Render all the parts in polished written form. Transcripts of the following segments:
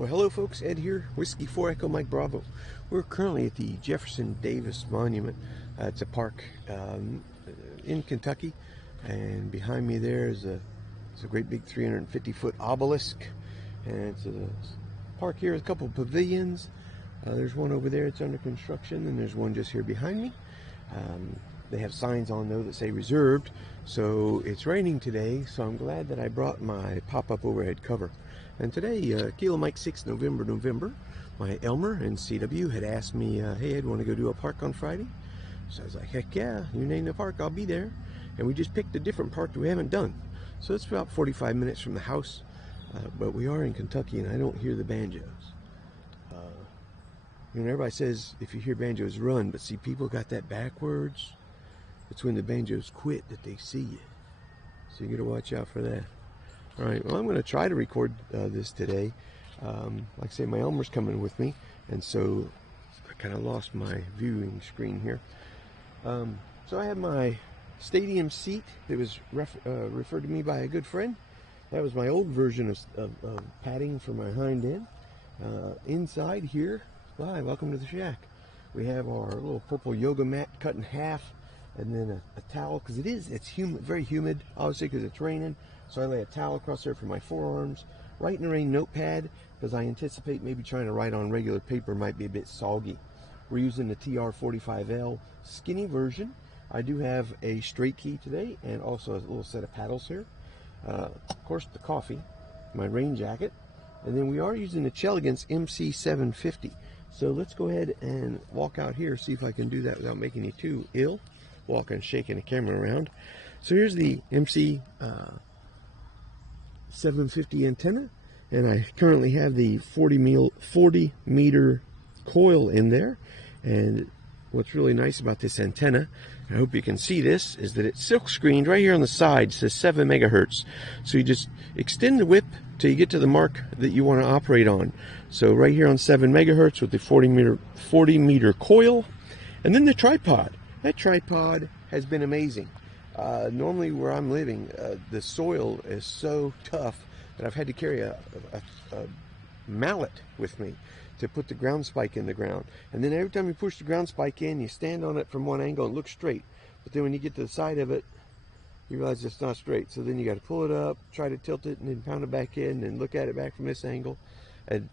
Well, hello folks, Ed here, Whiskey 4 Echo Mike Bravo. We're currently at the Jefferson Davis Monument. It's a park in Kentucky, and behind me there is a great big 350-foot obelisk, and it's a park here with a couple of pavilions. There's one over there, it's under construction, and there's one just here behind me. They have signs on though that say reserved, so it's raining today, so I'm glad that I brought my pop-up overhead cover. And today, Kilo Mike 6 November, my Elmer and CW had asked me, hey Ed, want to go do a park on Friday? So I was like, heck yeah, you name the park, I'll be there. And we just picked a different park that we haven't done. So it's about 45 minutes from the house, but we are in Kentucky and I don't hear the banjos. You know, everybody says if you hear banjos, run, but see, people got that backwards. It's when the banjos quit that they see you. So you got to watch out for that. All right, well, I'm going to try to record this today. Like I say, my Elmer's coming with me, and so I kind of lost my viewing screen here. So I have my stadium seat that was referred to me by a good friend. That was my old version of padding for my hind end. Inside here, hi, welcome to the shack. We have our little purple yoga mat cut in half, and then a towel, because it's humid, very humid, obviously because it's raining. So I lay a towel across there for my forearms. Write in the rain notepad, because I anticipate maybe trying to write on regular paper might be a bit soggy. We're using the TR45L skinny version. I do have a straight key today, and also a little set of paddles here. Of course, the coffee, my rain jacket, and then we are using the Chelegans MC750. So let's go ahead and walk out here, see if I can do that without making you too ill, walking, shaking the camera around. So here's the MC 750 antenna, and I currently have the 40 meter coil in there. And what's really nice about this antenna, I hope you can see this, is that it's silk screened right here on the side. It says 7 megahertz. So you just extend the whip till you get to the mark that you want to operate on. So right here on 7 megahertz with the 40 meter coil, and then the tripod. That tripod has been amazing. Normally where I'm living, the soil is so tough that I've had to carry a mallet with me to put the ground spike in the ground. And then every time you push the ground spike in, you stand on it from one angle and look straight. But then when you get to the side of it, you realize it's not straight. So then you got to pull it up, try to tilt it, and then pound it back in and look at it back from this angle. And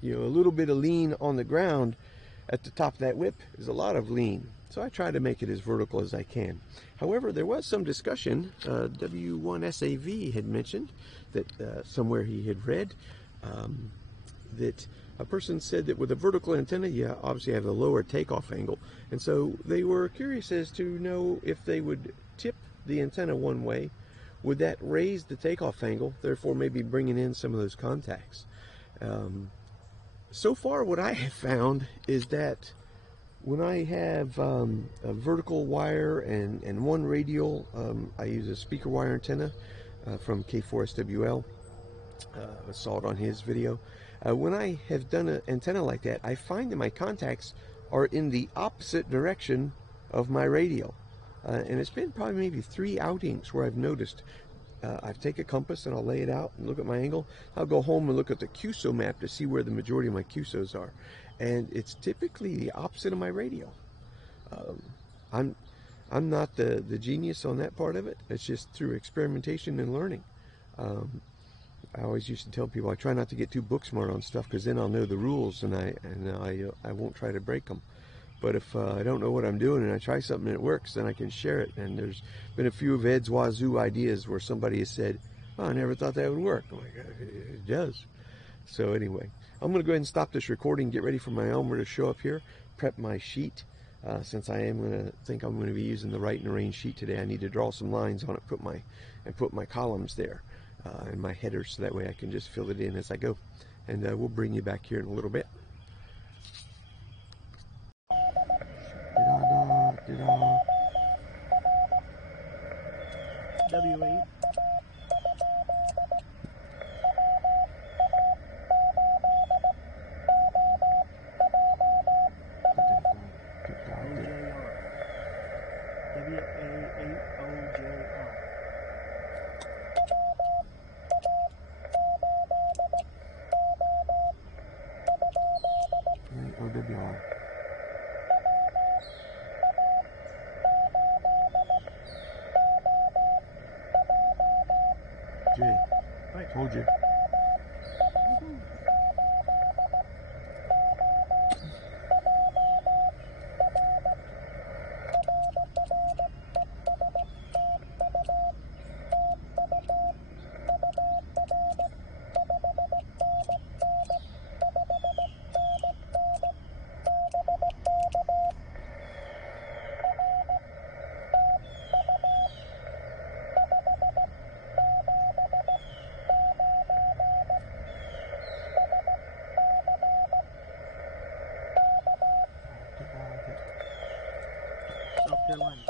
you know, a little bit of lean on the ground at the top of that whip is a lot of lean. So I try to make it as vertical as I can. However, there was some discussion. W1SAV had mentioned that somewhere he had read that a person said that with a vertical antenna, you obviously have a lower takeoff angle. And so they were curious as to know if they would tip the antenna one way, would that raise the takeoff angle, therefore maybe bringing in some of those contacts. So far what I have found is that when I have a vertical wire and one radial, I use a speaker wire antenna from K-3783. I saw it on his video. When I have done an antenna like that, I find that my contacts are in the opposite direction of my radial. And it's been probably maybe 3 outings where I've noticed. I take a compass and I'll lay it out and look at my angle. I'll go home and look at the QSO map to see where the majority of my QSOs are. And it's typically the opposite of my radial. I'm not the genius on that part of it. It's just through experimentation and learning. I always used to tell people I try not to get too book smart on stuff, because then I'll know the rules and I won't try to break them. But if I don't know what I'm doing and I try something and it works, then I can share it. And there's been a few of Ed's wazoo ideas where somebody has said, oh, I never thought that would work. I'm like, it does. So anyway, I'm going to go ahead and stop this recording, get ready for my Elmer to show up here, prep my sheet. Since I am going to be using the Write in the Rain sheet today, I need to draw some lines on it, put my columns there and my headers, so that way I can just fill it in as I go. And we'll bring you back here in a little bit. W8. W-A-8-O-J-R. LWR. Jay, Right. told you. South Carolina.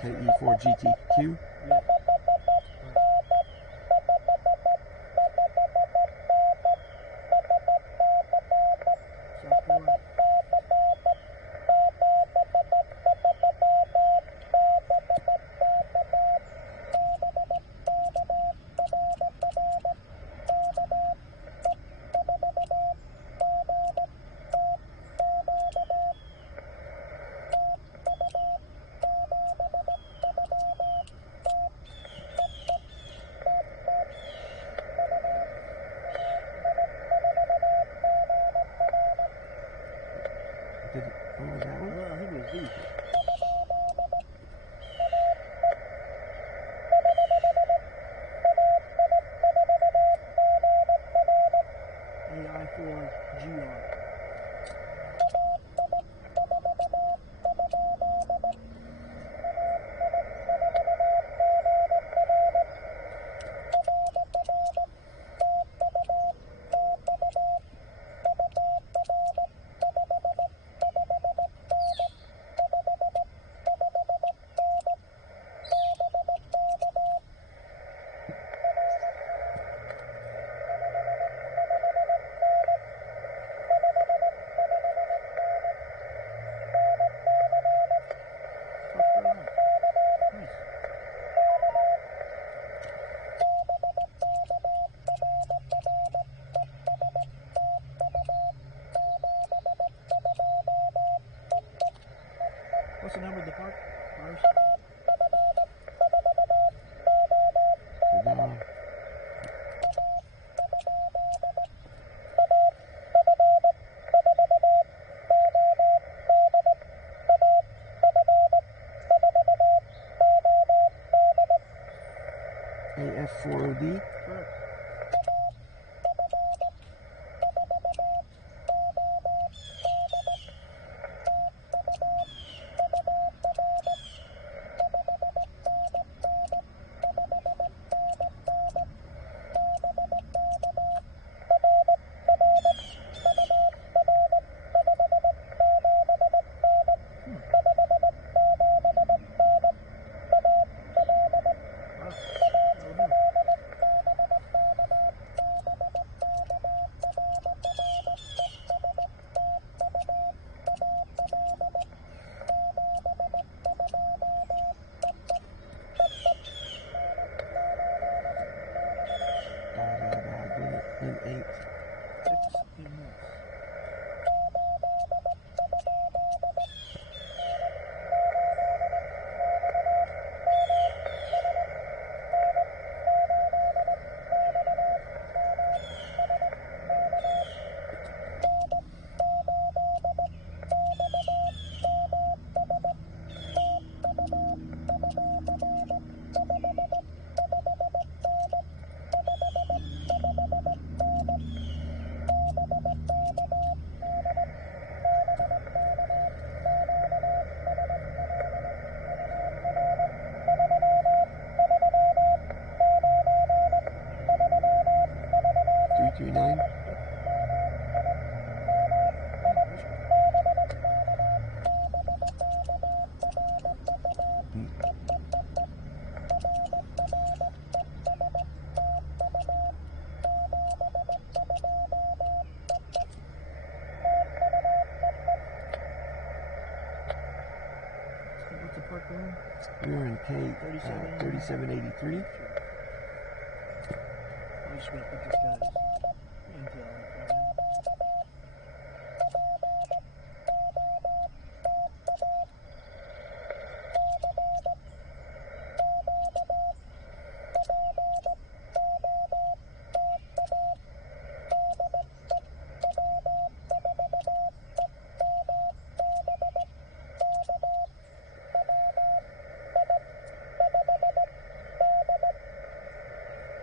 KE4GTQ. Yeah. South Carolina. What was that one? I think it was D. AI4GR. South Carolina. Nice. What's the number of the park? Ours? Down. AF4OD. Correct. Wow. Never knew. In 8. XMS. 339. What's the park room? We're in K-3783. Sure. I'm just gonna put this guy's intel in front of him.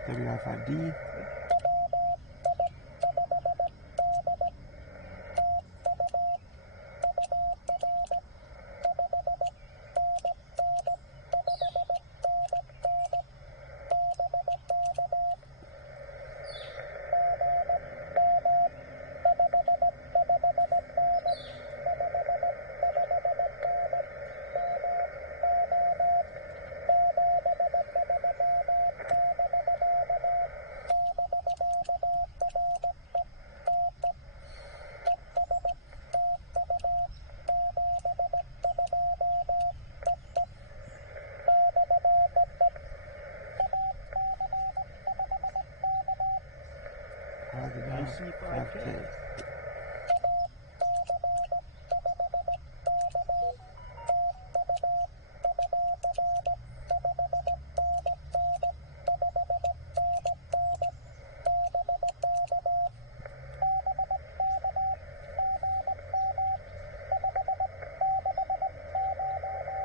WR5D. IC5K.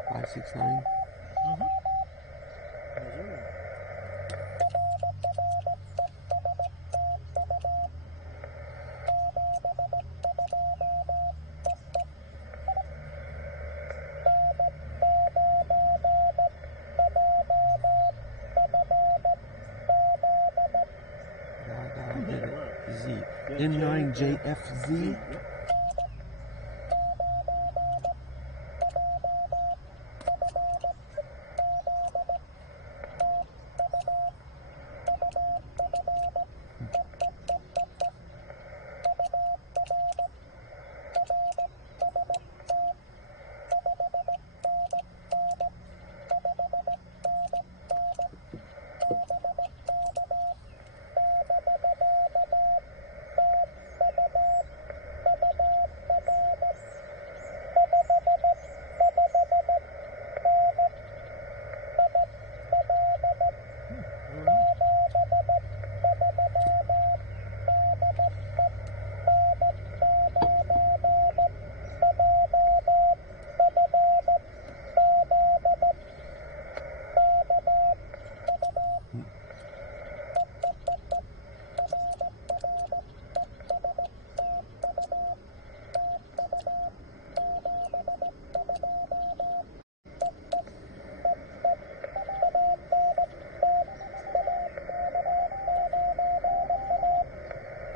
.569. Missouri. Z. N9JFZ. Yep.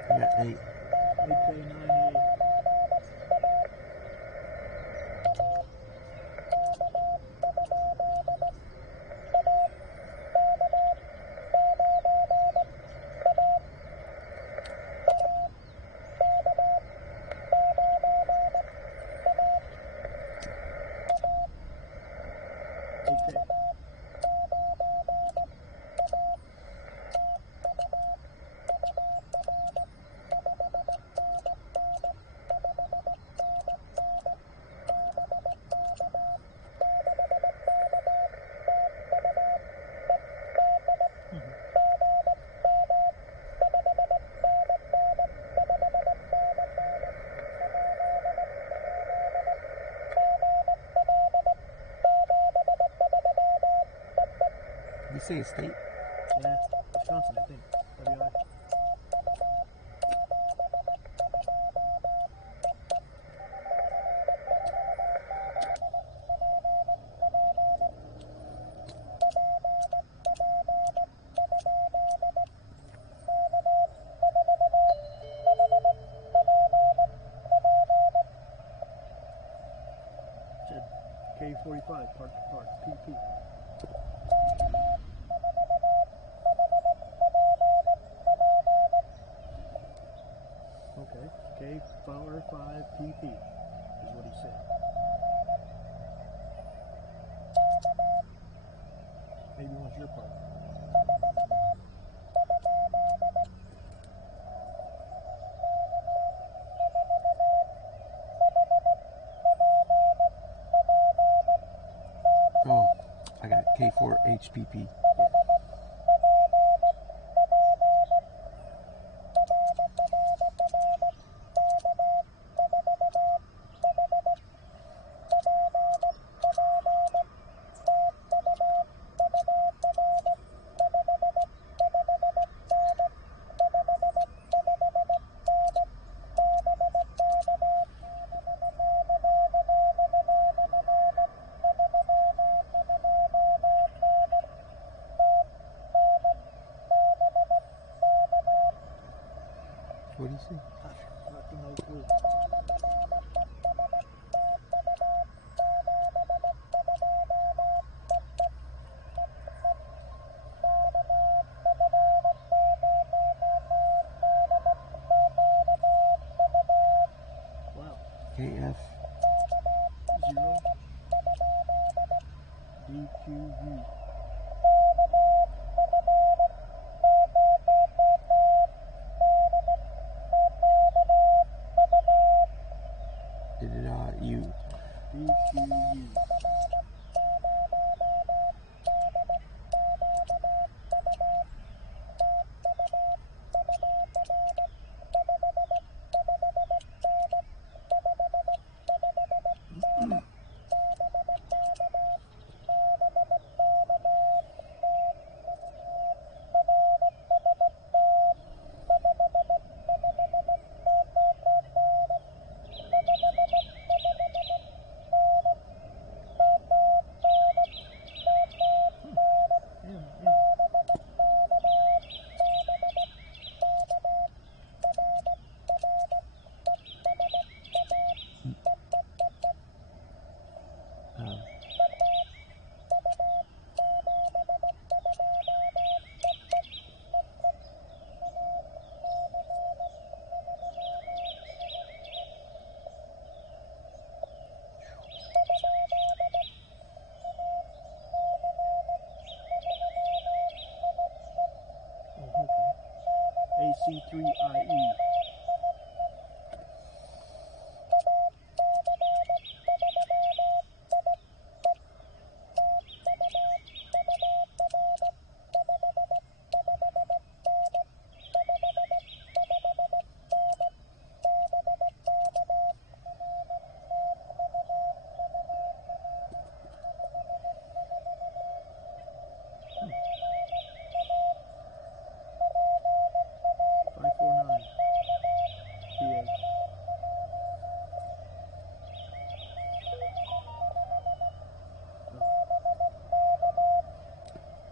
Yeah, 8. AK-98. AK. You say a state? Yeah, Wisconsin, I think. WI. part to part, PP. Okay, K-45PP is what he said. Maybe he wants your part. Oh, I got K4HPP. What do you see? Fucking no clue. Wow. KF. 0 DQU. U. DQU. AC3IE.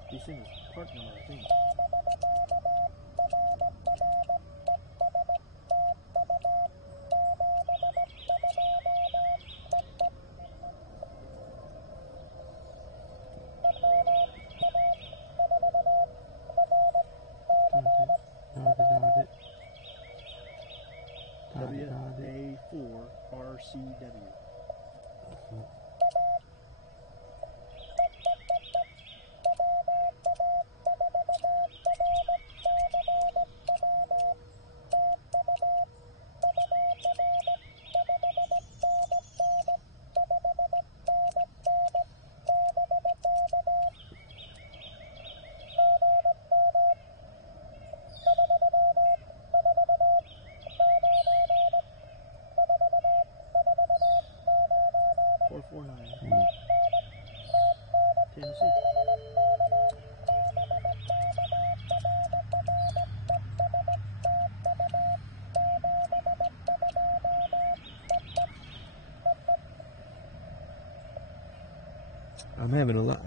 He's in his part number, I think. WA4RCW. Tennessee. I'm having a lot,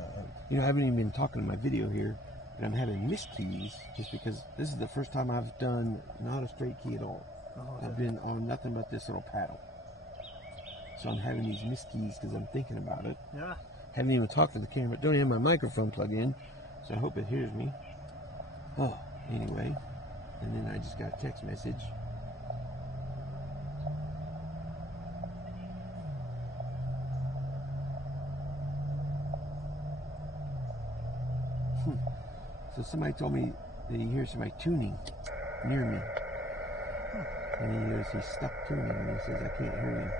I haven't even been talking in my video here, but I'm having missed keys just because this is the first time I've done not a straight key at all. Oh, I've been on nothing but this little paddle. So I'm having these missed keys because I'm thinking about it. Yeah. Haven't even talked to the camera. Don't even have my microphone plugged in, so I hope it hears me. Oh, anyway. And then I just got a text message. So somebody told me that he hears somebody tuning near me. And he goes, he's stuck tuning, and he says, I can't hear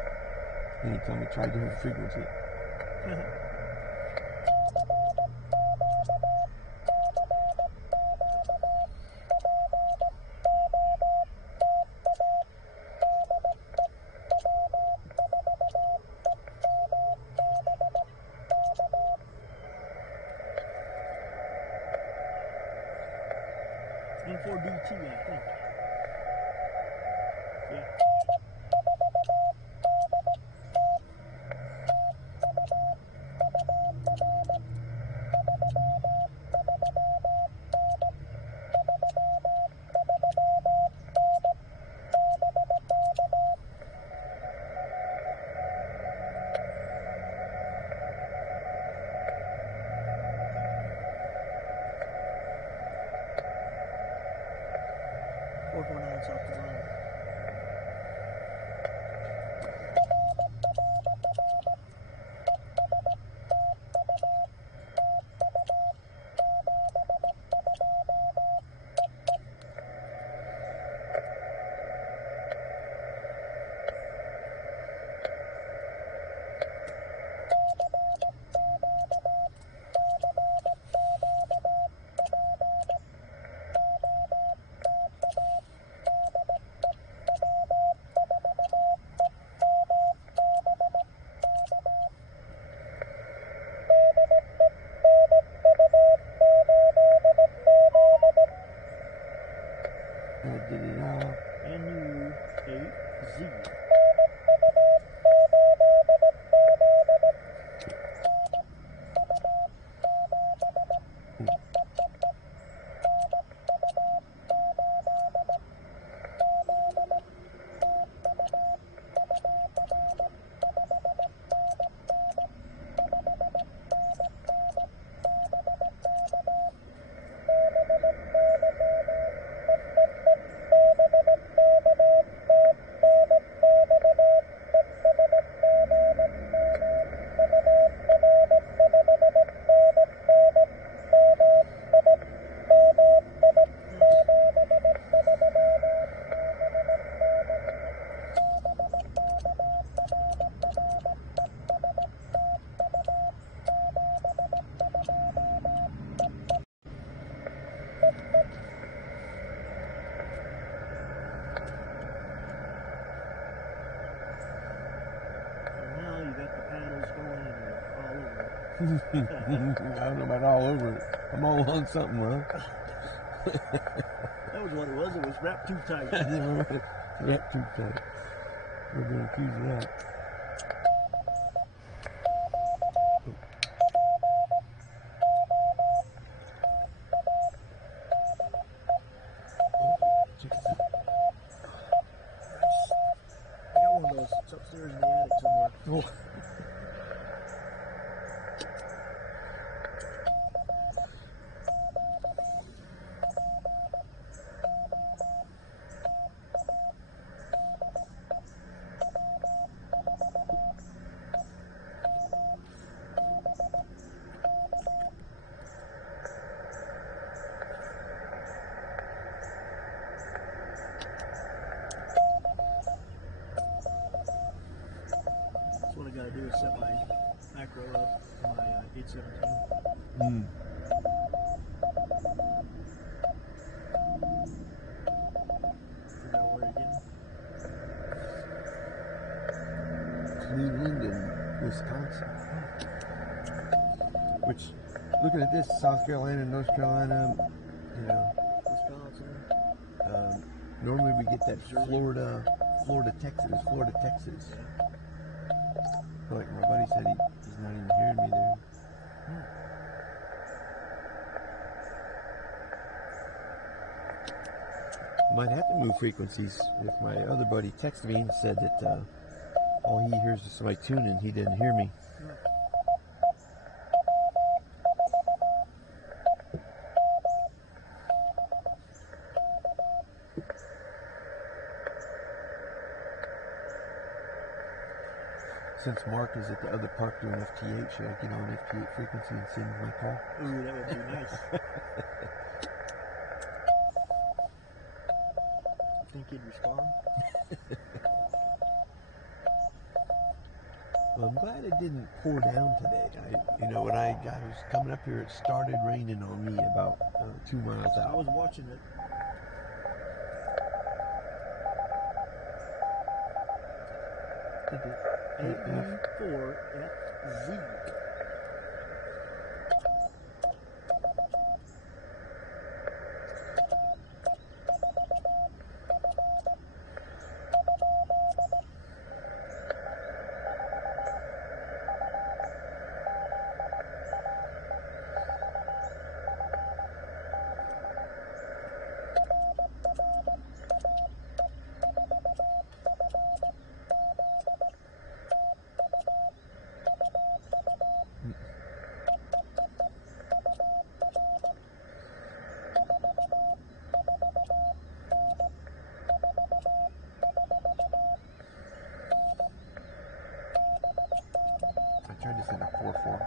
you. And he told me, try different frequency. 4DT, I think. Yeah. South Carolina. NU8Z. I don't know about all over it. I'm all on something, huh? That was what it was. It was wrapped too tight. Wrapped too tight. We're going to accuse of that. Check this out. I got one of those. It's upstairs in the attic somewhere. Oh. What I gotta do is set my macro up to my 817. Figure out where you're getting. Cleveland and Wisconsin. Which, looking at this, South Carolina, North Carolina, you know, Wisconsin. Normally we get that Florida, Texas. Yeah. Like my buddy said, he's not even hearing me there. Might have to move frequencies. If my other buddy texted me and said that all he hears is somebody tuning, he didn't hear me. Since Mark is at the other park doing FT8, should I get on FT8 frequency and send my call? Ooh, that would be nice. Think he'd respond? Well, I'm glad it didn't pour down today. When I was coming up here, it started raining on me about 2 miles out. I was watching it. AE4FZ. I tried to send a 4-4.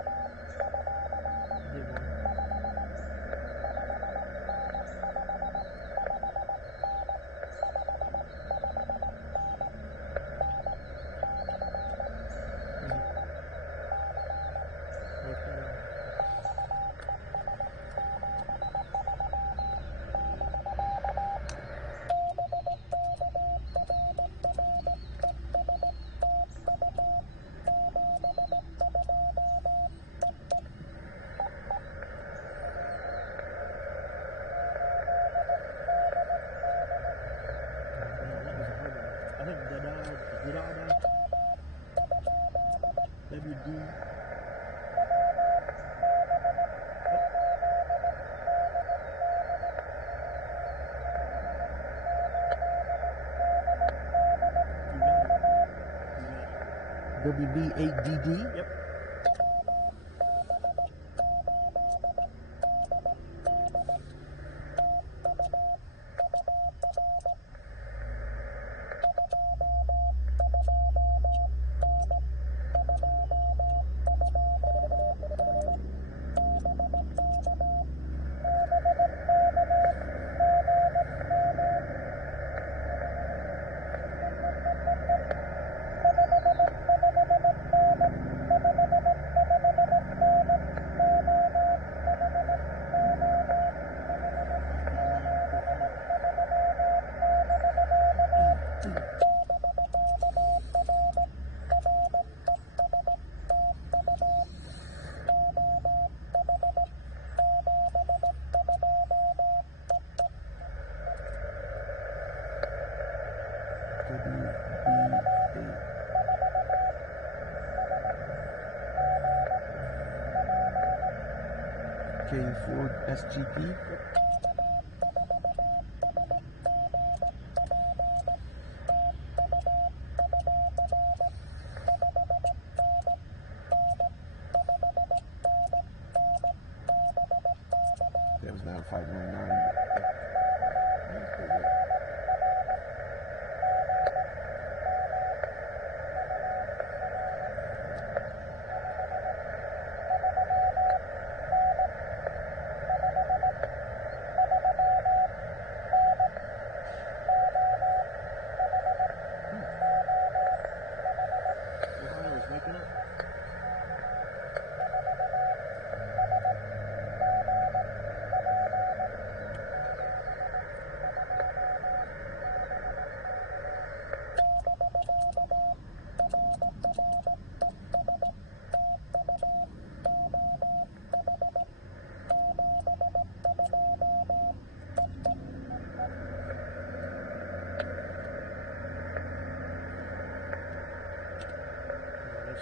WD. WB8DD? Yep. K4SGP. That was now 519.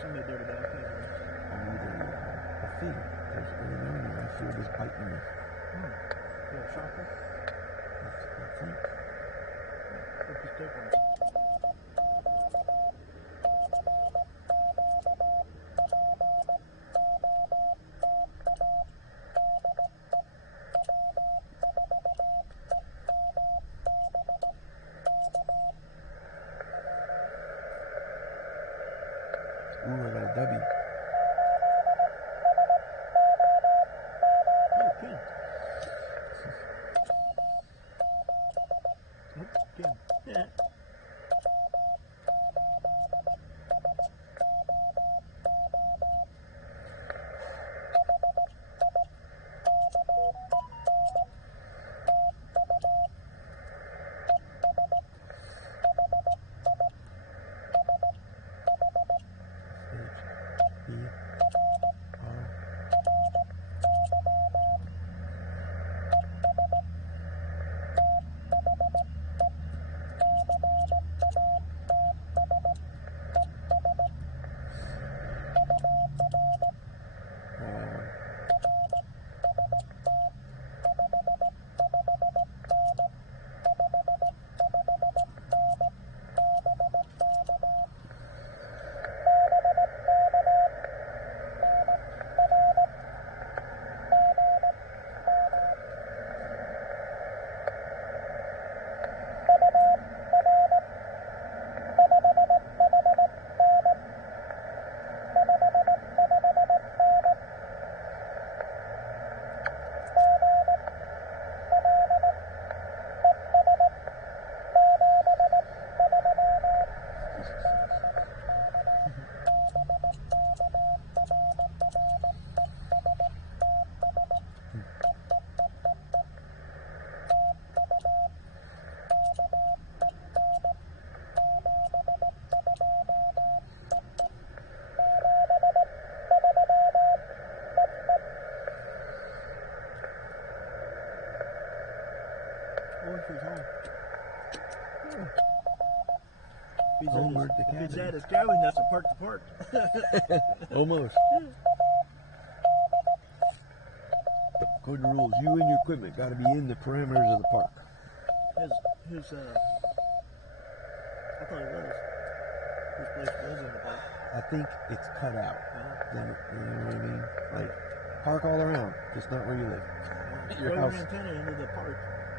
Somebody there today, I can't remember. I feel there's early morning. I feel this biting me. You have a shocker? I think. Put the stick on it. Ooh, I got a W. Okay. Okay. Yeah. Homered the If it's cabin. at his cabin, that's a park to park. Almost. According to rules, you and your equipment got to be in the parameters of the park. His I thought it was. His place was in the park. I think it's cut out. Then, you know what I mean? Like, park all around, just not where you live. Your Throw house. your antenna into the park.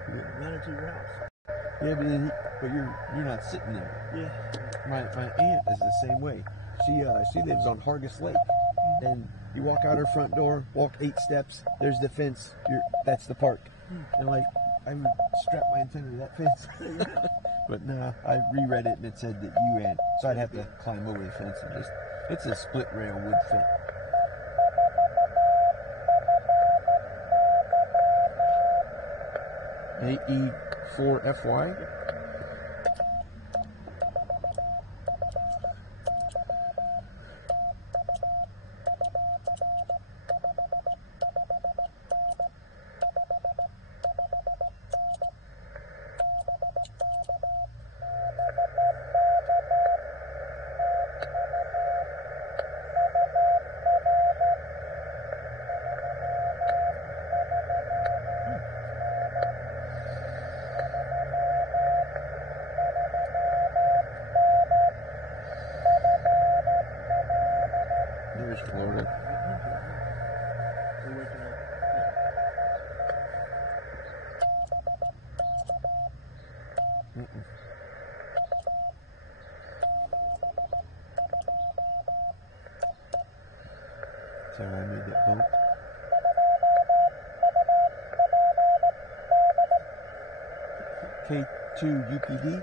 Yeah, Run it to your house. yeah, but you're not sitting there. Yeah. My aunt is the same way. She lives on Hargis Lake, and you walk out her front door, walk 8 steps, there's the fence. That's the park. And like, I would strap my antenna to that fence. But nah, I reread it and it said that you ran, so I'd have to climb over the fence and just. It's a split rail wood fence. AE4FY. There's Florida. They're waking up. So I made that bump. K2 UPD.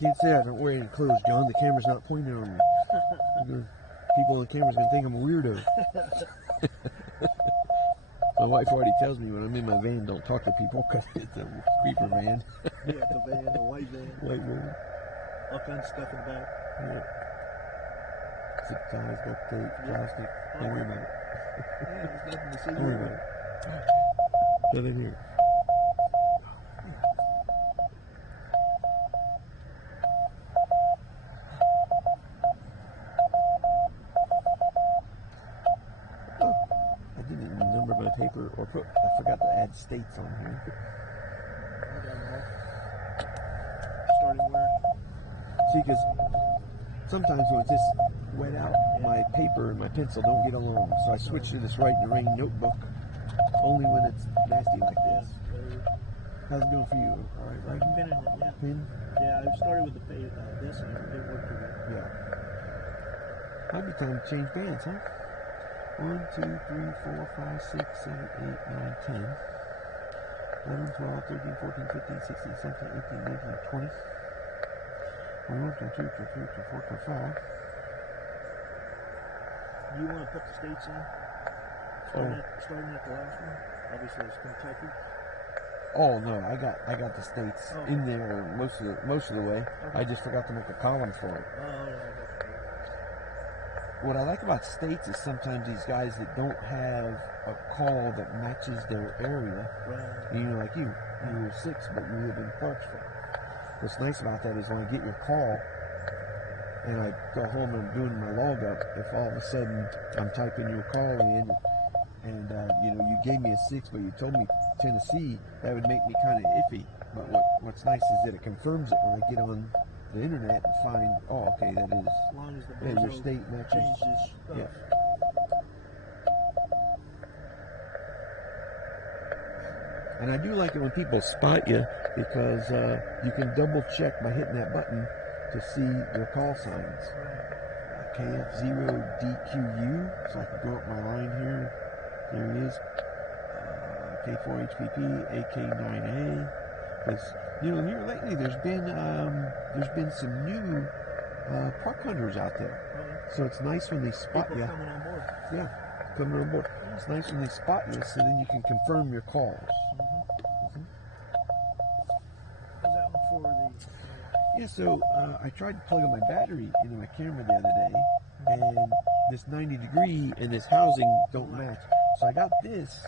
Can't say I don't wear any clothes, John. The camera's not pointed on me. People on the camera's gonna think I'm a weirdo. My wife already tells me when I'm in my van, don't talk to people because it's a creeper van. Yeah, it's a van, a white van. White van. All kinds of stuff in the back. Yeah. Zip ties, duct tape, plastic. Don't worry about it. Yeah, there's nothing to see. Don't worry about it. Get in here. Paper or put, I forgot to add states on here. Starting where? See, because sometimes when it's just wet out, my paper and my pencil don't get along. So I switched to this Write in the Rain notebook only when it's nasty like this. How's it going for you? All right, right? I'm pinning it, yeah. Pin? Yeah, I started with this and it didn't work too good. Yeah. Might be time to change bands, huh? 1, 2, 3, 4, 5, 6, 7, 8, 9, 10, 11, 12, 13, 14, 15, 16, 17, 18, 19, 20, 21, 22, 23, 24, 25. Do you want to put the states in? Starting at the last one? Obviously it's Kentucky. Oh no, I got the states in there most of the way. Okay. I just forgot to make a column for it. Oh, yeah. What I like about states is sometimes these guys that don't have a call that matches their area, Right. you know, like you were 6, but you live in Parksville. What's nice about that is when I get your call and I go home and I'm doing my log up, if all of a sudden I'm typing your call in and you know, you gave me a 6, but you told me Tennessee, that would make me kind of iffy. But what's nice is that it confirms it when I get on the internet and find, oh, okay, that is, As long as the your state matches. changes. Yeah. And I do like it when people spot you because you can double check by hitting that button to see your call signs. KF0DQU, so I can go up my line here. There he is. K4HPP, AK9A. Because, you know, here lately there's been some new park hunters out there. So it's nice when they spot People you. coming on board. Yeah, coming on board. It's nice when they spot you, so then you can confirm your calls. How's that one for the... Yeah, so I tried to plug in my battery into my camera the other day, and this 90 degree and this housing don't match. So I got this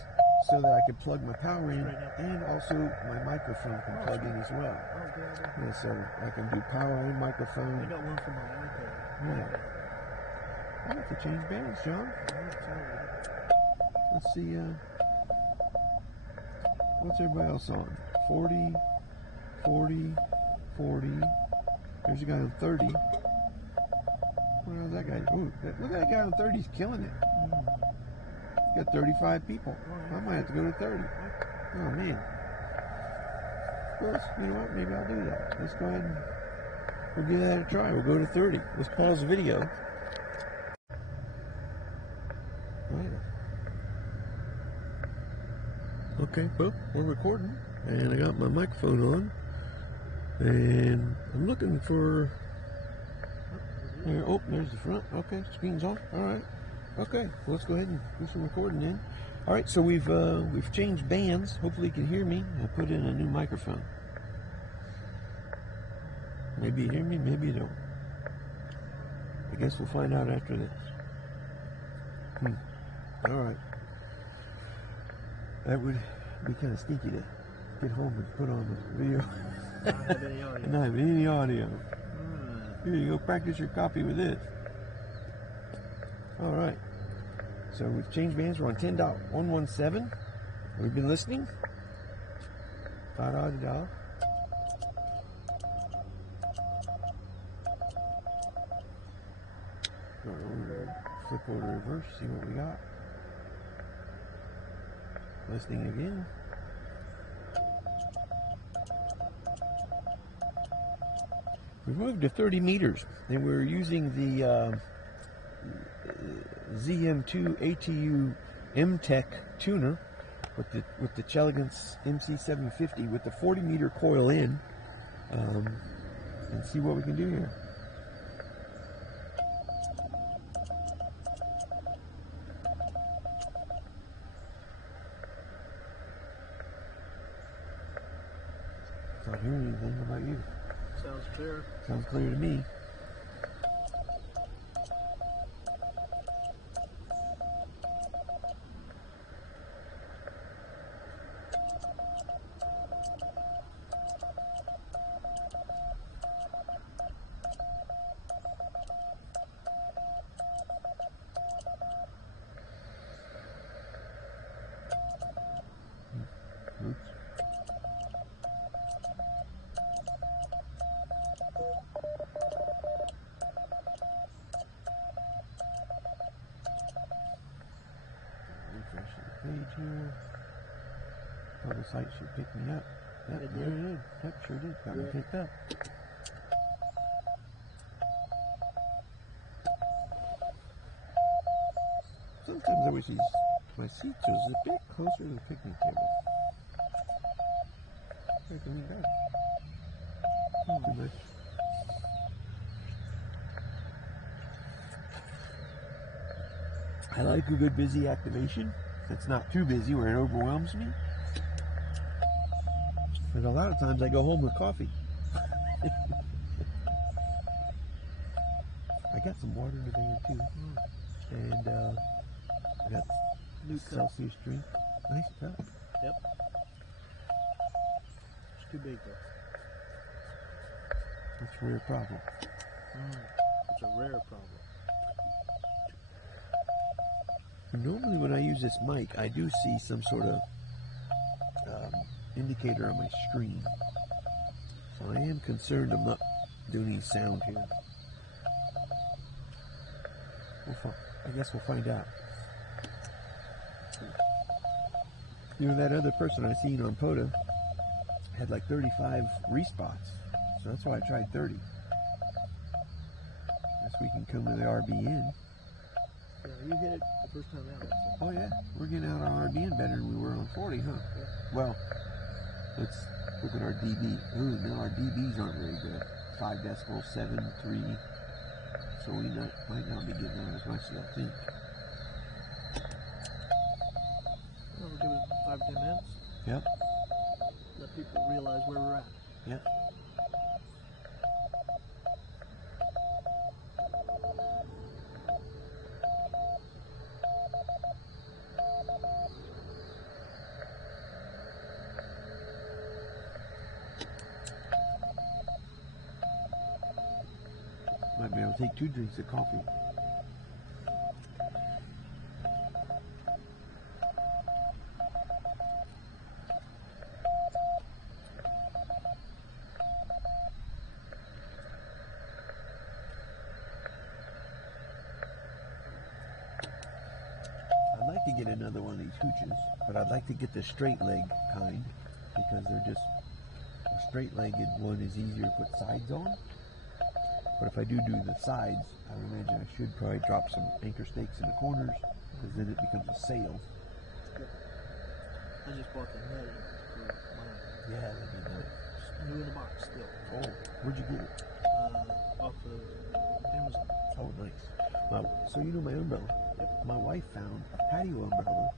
so that I could plug my power in, and also my microphone can plug in as well. Oh, good. Yeah, so I can do power and microphone. I got one for my iPad. Yeah. I have to change bands, John. Let's see, what's everybody else on? 40, 40, 40. There's a guy on 30. Where's that guy? Ooh, look at that guy on 30. He's killing it. He's got 35 people. I might have to go to 30. Oh, man. Well, you know what? Maybe I'll do that. Let's go ahead and we'll give that a try. We'll go to 30. Let's pause the video. Okay, well, we're recording, and I got my microphone on, and I'm looking for, oh, there's the front. Okay, screen's on. All right. Okay, well, let's go ahead and do some recording then. All right, so we've changed bands. Hopefully you can hear me. I put in a new microphone. Maybe you hear me, maybe you don't. I guess we'll find out after this. All right. That would be kind of stinky to get home and put on the video. Not have any audio. Not have any audio. Here you go, practice your copy with this. All right. So we've changed bands. We're on 10.117. We've been listening. Da-da-da-da. Flip over to reverse, see what we got. Listening again. We've moved to 30 meters, and we're using the ZM2 ATU M-Tech tuner with the Chelegance MC750 with the 40 meter coil in. and see what we can do here. Not hearing anything. What about you? Sounds clear. Sounds clear to me. Oops. Refresh the page here. Oh, the site should pick me up. Yep, It there did. it is. Yep, sure did. Got me Good. picked up. Sometimes I wish my seat was a bit closer to the picnic table. Where can we go? Too much. I like a good busy activation. It's not too busy where it overwhelms me. But a lot of times I go home with coffee. I got some water in the van too. And I got New cup. Celsius drink. Nice cup. Yep. It's too big though. That's a rare problem. It's a rare problem. Normally when I use this mic, I do see some sort of indicator on my screen. So I am concerned I'm not doing any sound here. I guess we'll find out. You know, that other person I seen on POTA had like 35 respots. So that's why I tried 30. Guess we can come to the RBN. Yeah, you hit it the first time out. So. Oh yeah, we're getting out on RBN better than we were on 40, huh? Yeah. Well, let's look at our dB. Ooh, no, our dBs aren't very good. 5 decibels, 7, 3. So we might not be getting out as much as I think. Well, we'll give it 5-10 minutes. Yep. Let people realize where we're at. Yep. Might be able to take 2 drinks of coffee. I'd like to get another one of these hooches, but I'd like to get the straight leg kind because they're just a straight legged one is easier to put sides on. But if I do the sides, I would imagine I should probably drop some anchor stakes in the corners because then it becomes a sail. I just bought the netting for mine. Yeah, that'd be nice. It's new in the box still. Oh, where'd you get it? Off of Amazon. Oh, nice. Well, so you know my umbrella. Yep. My wife found a patio umbrella,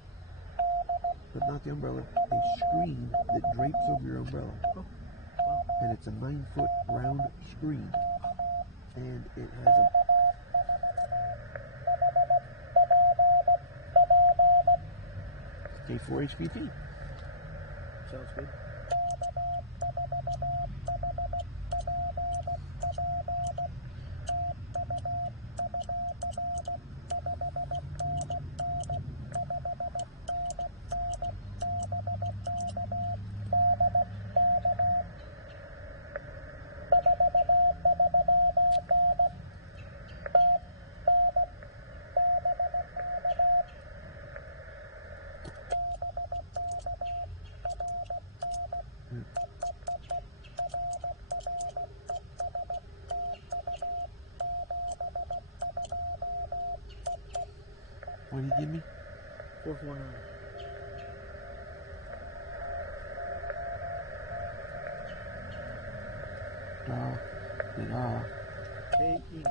but not the umbrella, a screen that drapes over your umbrella. Oh, wow. And it's a 9-foot round screen. And it has a K4 HPT. Sounds good. What did you give me? 449. Oh, Da-da. K-in.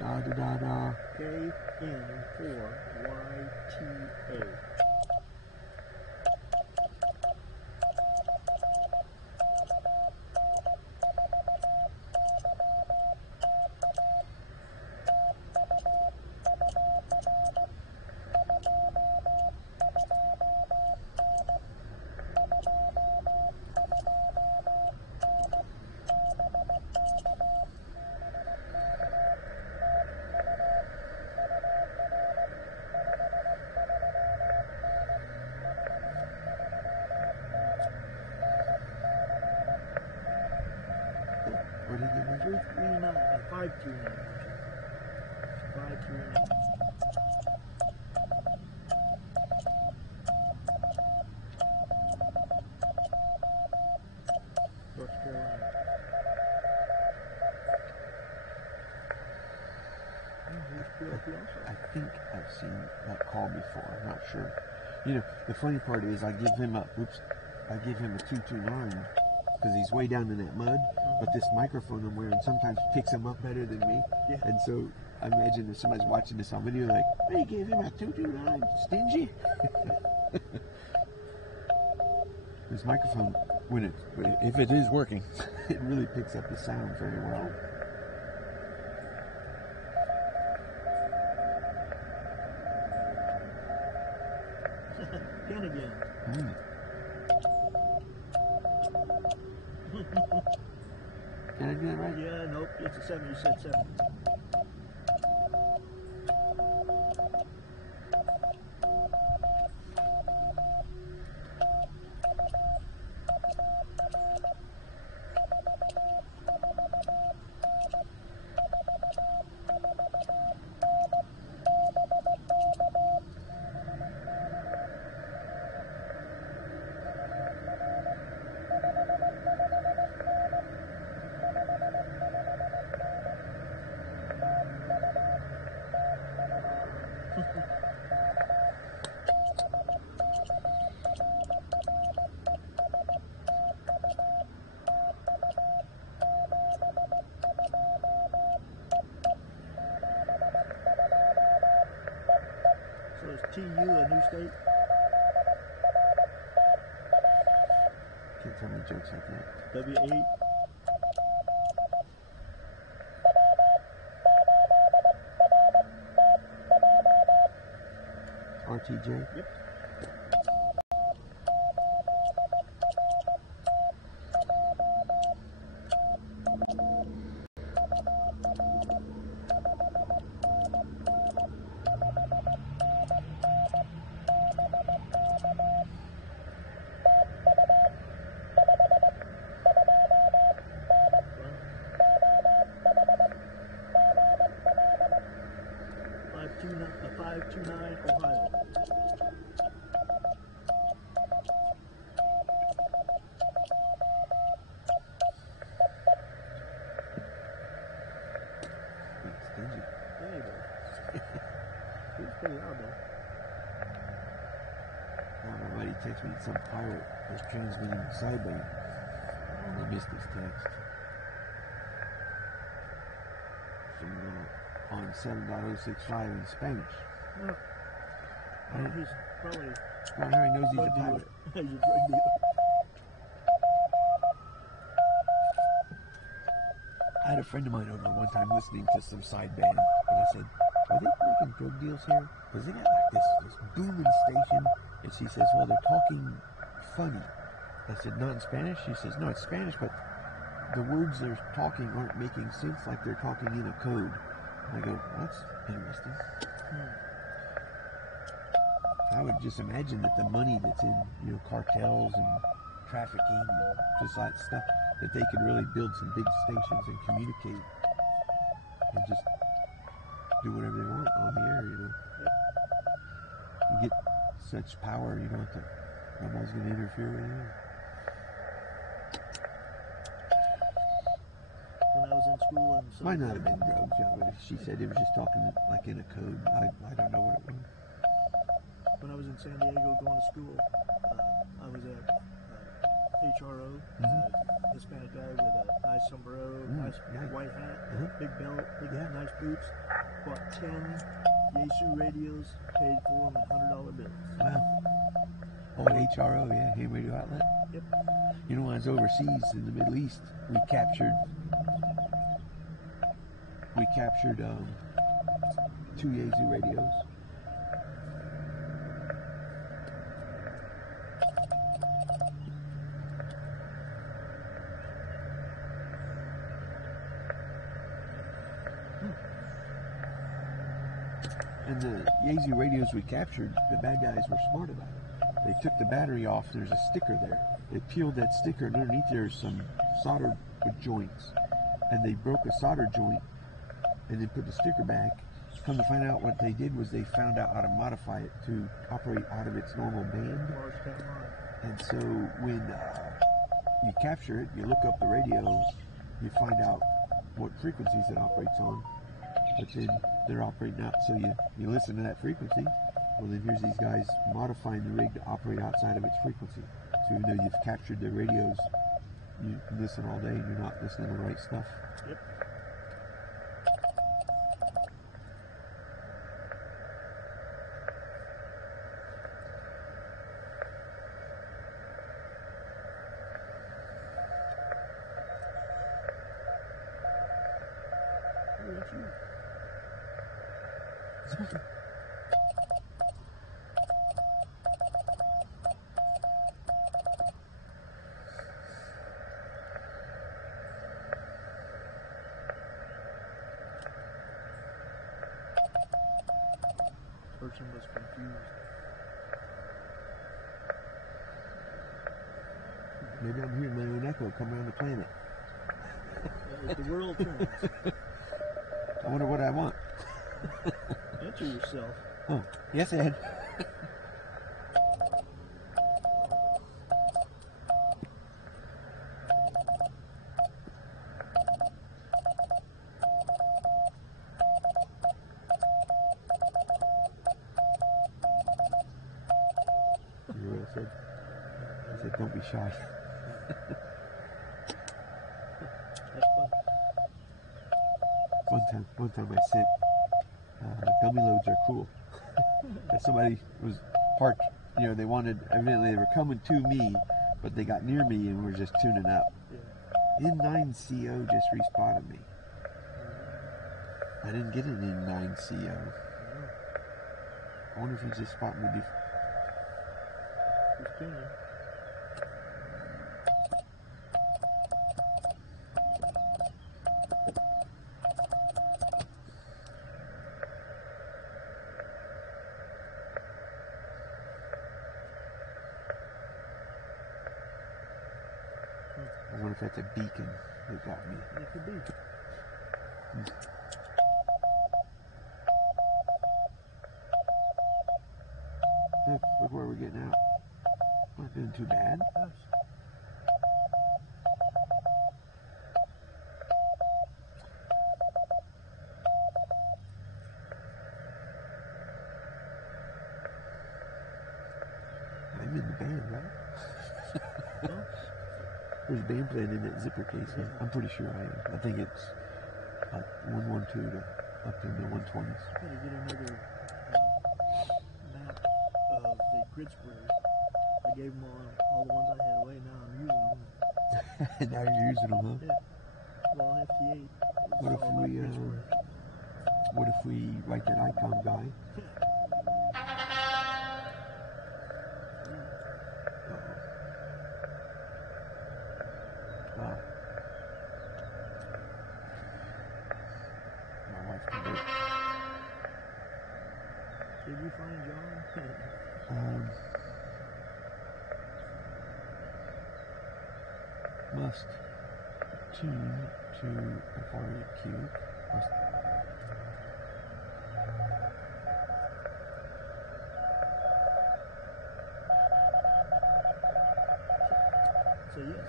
Da-da-da-da. K-in-4-Y-T-A. What did you give me? 529. 529. North Carolina. I think I've seen that call before. I'm not sure. You know, the funny part is I give him a 229 because he's way down in that mud. But this microphone I'm wearing sometimes picks him up better than me. Yeah. And so I imagine if somebody's watching this on video, like, hey, you gave him a 229, stingy. This microphone, if it is working, it really picks up the sound very well. Again. Did I do that right? Yeah, nope, it's a 7. You said 7. So is TU a new state? Can't tell me jokes like that. W8? RTJ? Yep. Well, 529 Ohio. Stingy. There you go. It's pretty loud though. My buddy texted me some pirate was transmitting sideband. I missed his text. From on 7.065 in Spanish. Oh. He's probably How he knows he's a drug dealer. pirate. He's a drug dealer. I had a friend of mine over one time listening to some sideband, and I said, are they making drug deals here? Because they got like this booming station, and she says, well, they're talking funny. I said, not in Spanish? She says, no, it's Spanish, but the words they're talking aren't making sense like they're talking in a code. And I go, that's interesting. I would just imagine that the money that's in, cartels and trafficking and just that stuff, that they could really build some big stations and communicate and just do whatever they want on the air, You get such power, you don't have to, nobody's going to interfere with you. When I was in school and Might not have been drugs, but she said it was just talking like in a code. I don't know what it was. when I was in in San Diego going to school. I was at HRO, Hispanic guy with a nice sombrero, nice white hat, big belt, nice boots. Bought 10 Yaesu radios, paid for them in $100 bills. Wow. Oh, at HRO, yeah, Ham Radio Outlet. Yep. You know, when I was overseas in the Middle East, we captured 2 Yaesu radios. And the Yaesu radios we captured, the bad guys were smart about it. They took the battery off, there's a sticker there. They peeled that sticker, and underneath there's some soldered with joints. And they broke a solder joint and then put the sticker back. Come to find out, what they did was they found out how to modify it to operate out of its normal band. And so when you capture it, you look up the radio, you find out what frequencies it operates on, but then they're operating out, so you listen to that frequency. Well, then here's these guys modifying the rig to operate outside of its frequency. So even though you've captured the radios, you listen all day and you're not listening to the right stuff. Yep. Oh, that's you. Person was confused. Maybe I'm hearing my own echo come around the planet. The world turns. I wonder what I want. Answer yourself. Oh, yes, Ed. You know what I said? I said, don't be shy. That's fun. One time I sent dummy loads are cool. That somebody was parked, you know, evidently they were coming to me, but they got near me and were just tuning up. Yeah. N9CO just respotted me. I didn't get an N9CO. I wonder if he's just spotting me before. He's tuning. I wonder if that's a beacon that got me. It could be. Look where we're getting out. We're not doing too bad. Yes. I'm in the band, right? Well, There's a band playing in that zipper case. I'm pretty sure I am. I think it's like 112 to up in the 120s. gotta get another map of the grid splitters. I gave them all the ones I had away. Now I'm using them. Now you're using them, huh? Yeah. Well, FT8. What if we write that icon guy? Wow. My wife can do it. Did you find John? Must tune to FREQ. Say yes.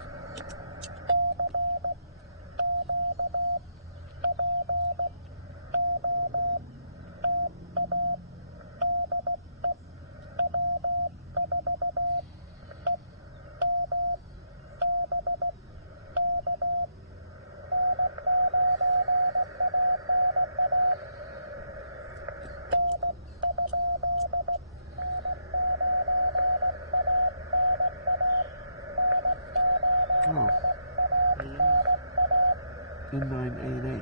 Oh. N9ANA.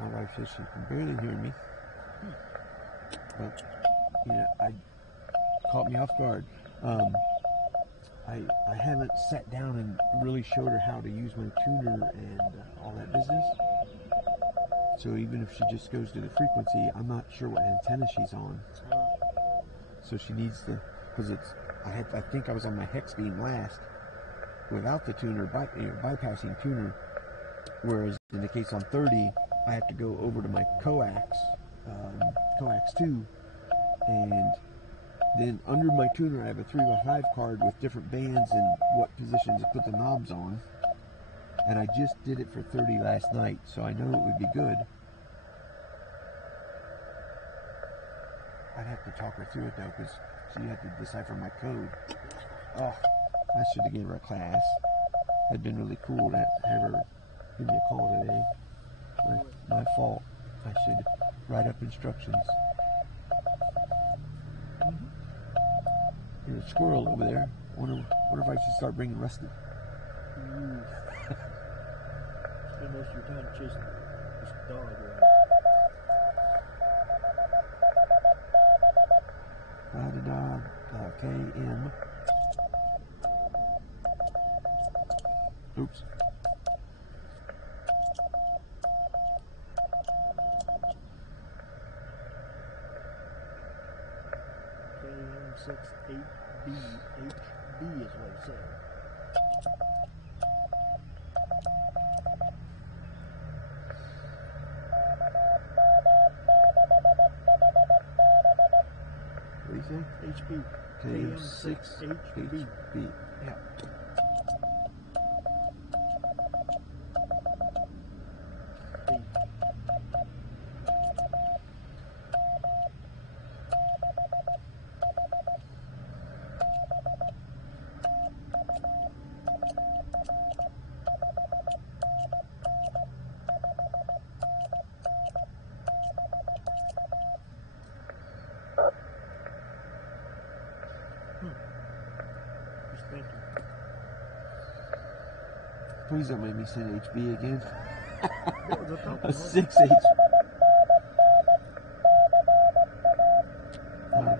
My wife says she can barely hear me, but you know, caught me off guard. I haven't sat down and really showed her how to use my tuner and all that business. So even if she just goes to the frequency, I'm not sure what antenna she's on. So she needs to, because I think I was on my hex beam last without the tuner, bypassing tuner. Whereas in the case on 30, I have to go over to my coax 2, and then under my tuner I have a 3x5 card with different bands and what positions to put the knobs on. And I just did it for 30 last night, so I know it would be good. I'd have to talk her through it though, because she had to decipher my code. Oh, I should have given her a class. It'd been really cool to have her give me a call today. My fault. I should write up instructions. There's a squirrel over there. Wonder if I should start bringing Rusty. Spend most of your time chasing this dog around. KM. Oops. K-3783 HB is what it said. What do you say? HB. KM6HB. Yeah. Please don't make me send HB again. A 6H. Wow.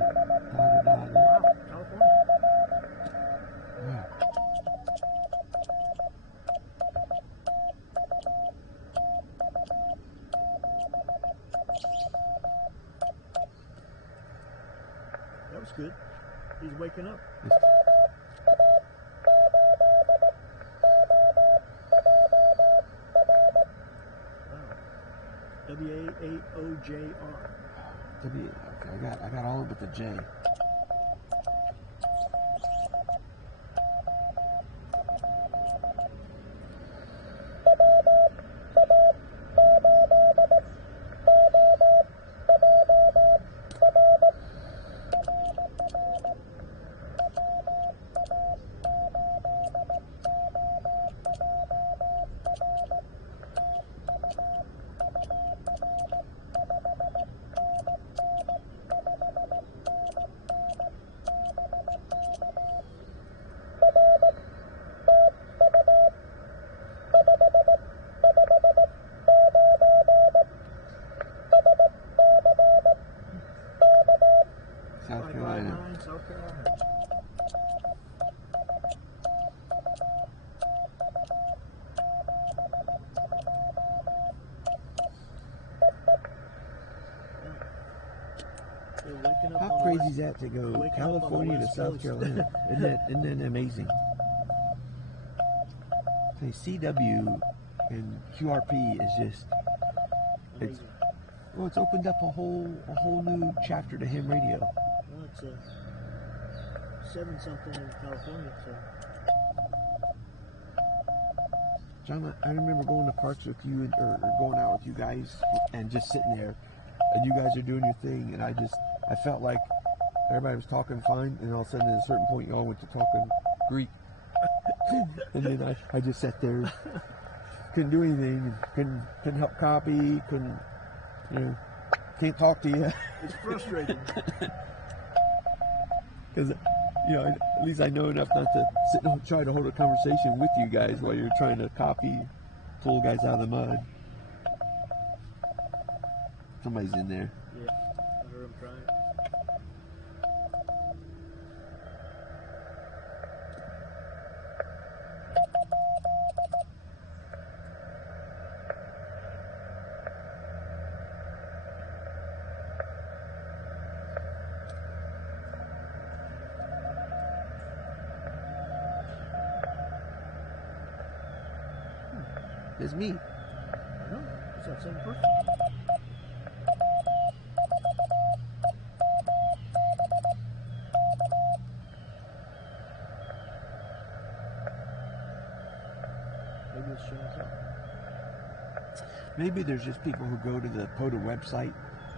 That was good. He's waking up. WAAOJR. Okay, I got all but the J. Carolina. South Carolina. How crazy is that to go California to South Carolina? Isn't that amazing? Say CW and QRP is just Amazing. It's opened up a whole new chapter to ham radio. Well, it's 7-something in California, so. John, I remember going to parks with you or going out with you guys and just sitting there, and you guys are doing your thing, and I felt like everybody was talking fine, and all of a sudden at a certain point you all went to talking Greek. And then I just sat there, couldn't do anything, couldn't help copy, can't talk to you. It's frustrating. Because, at least I know enough not to sit and try to hold a conversation with you guys while you're trying to copy, pull guys out of the mud. Somebody's in there. Yeah, I heard him trying. It's me. I know. It's that same person. Maybe it's showing up. Maybe there's just people who go to the POTA website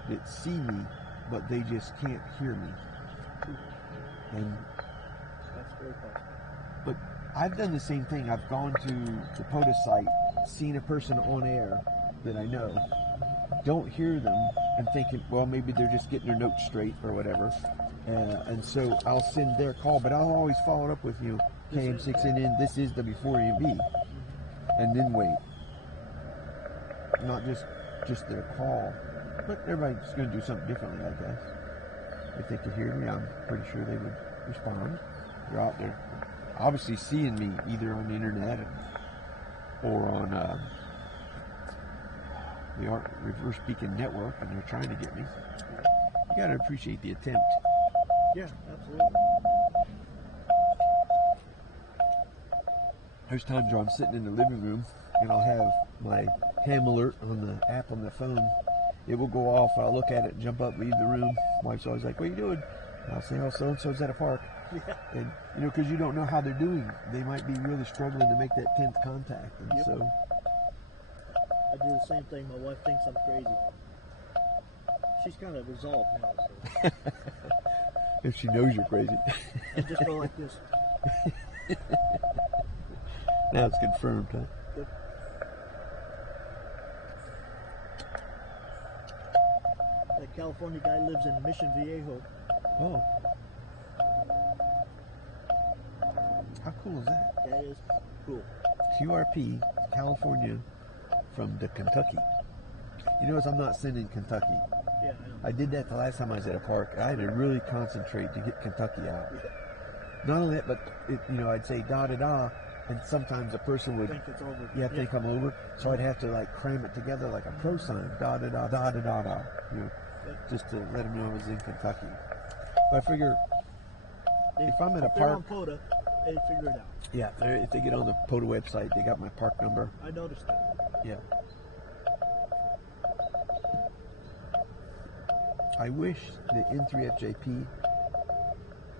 that see me, but they just can't hear me. And That's very possible. but I've done the same thing. I've gone to the POTA site, seen a person on air that I know, don't hear them, and thinking, well, maybe they're just getting their notes straight or whatever. And so I'll send their call, but I'll always follow up with KM6NN, this is W4EMB, and then wait. Not just their call, but everybody's going to do something differently, I guess. If they could hear me, I'm pretty sure they would respond. They're out there obviously seeing me either on the internet or on the Reverse Beacon Network, and they're trying to get me. You got to appreciate the attempt. Yeah, absolutely. There's times where I'm sitting in the living room and I'll have my ham alert on the app on the phone. It will go off. I'll look at it, jump up, leave the room. Wife's always like, "What are you doing?" And I'll say, "Oh, so-and-so's at a park." Yeah. And, because you don't know how they're doing. They might be really struggling to make that 10th contact. And Yep. so I do the same thing. My wife thinks I'm crazy. She's kind of resolved now, so. if she knows you're crazy. I just go like this. Now it's confirmed, huh? Yep. That California guy lives in Mission Viejo. Oh. How cool is that? That is cool. QRP, California, from the Kentucky. You notice I'm not sending Kentucky. Yeah, I know. I did that the last time I was at a park. I had to really concentrate to get Kentucky out. Yeah. Not only that, but I'd say da-da-da, and sometimes a person would Think it's over. think I'm over, so I'd have to like cram it together like a pro sign, da-da-da, da-da-da-da, just to let them know I was in Kentucky. But I figure if I'm at a they're on park, POTA, they figure it out. yeah, if they get on the POTA website, they got my park number. I noticed that. Yeah. I wish the N3FJP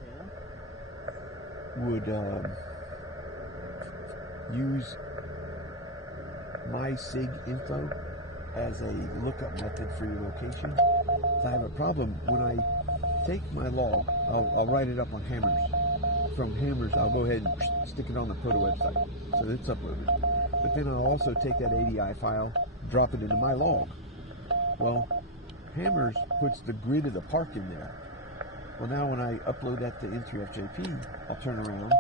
Yeah. would use my SIG info as a lookup method for your location. If I have a problem, when I take my log, I'll write it up on Hammers. From Hammers, I'll go ahead and stick it on the POTA website, so it's uploaded. But then I'll also take that ADI file, drop it into my log. Well, Hammers puts the grid of the park in there. Well, now when I upload that to N3FJP, I'll turn around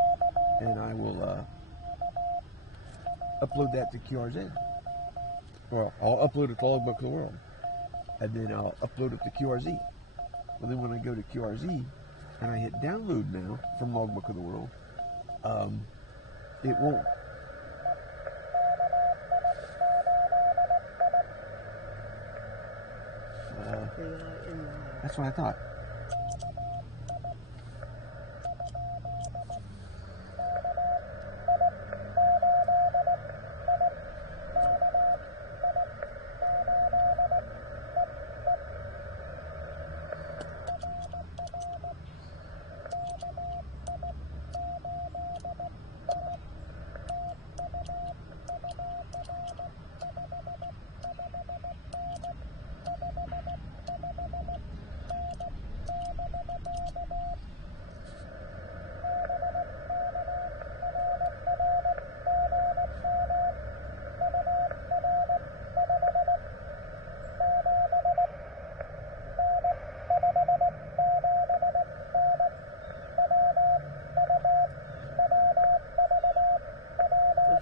and I will upload that to QRZ. Well, I'll upload it to Logbook of the World, and then I'll upload it to QRZ. Well, then when I go to QRZ, and I hit download now from Logbook of the World, it won't. That's what I thought.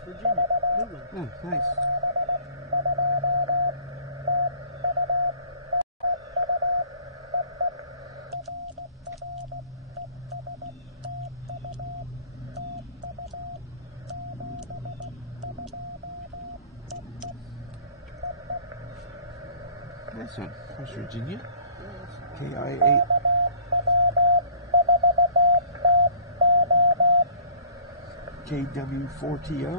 Virginia. New one. Oh, nice. Nice one. West Virginia. KI-8. KW4TO.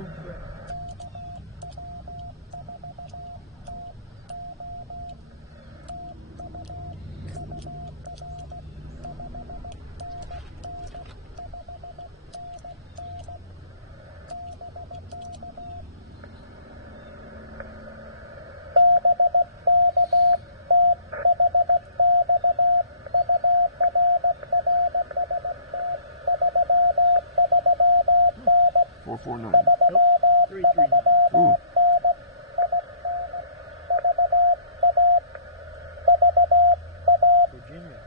Nope. 339. Ooh. Virginia.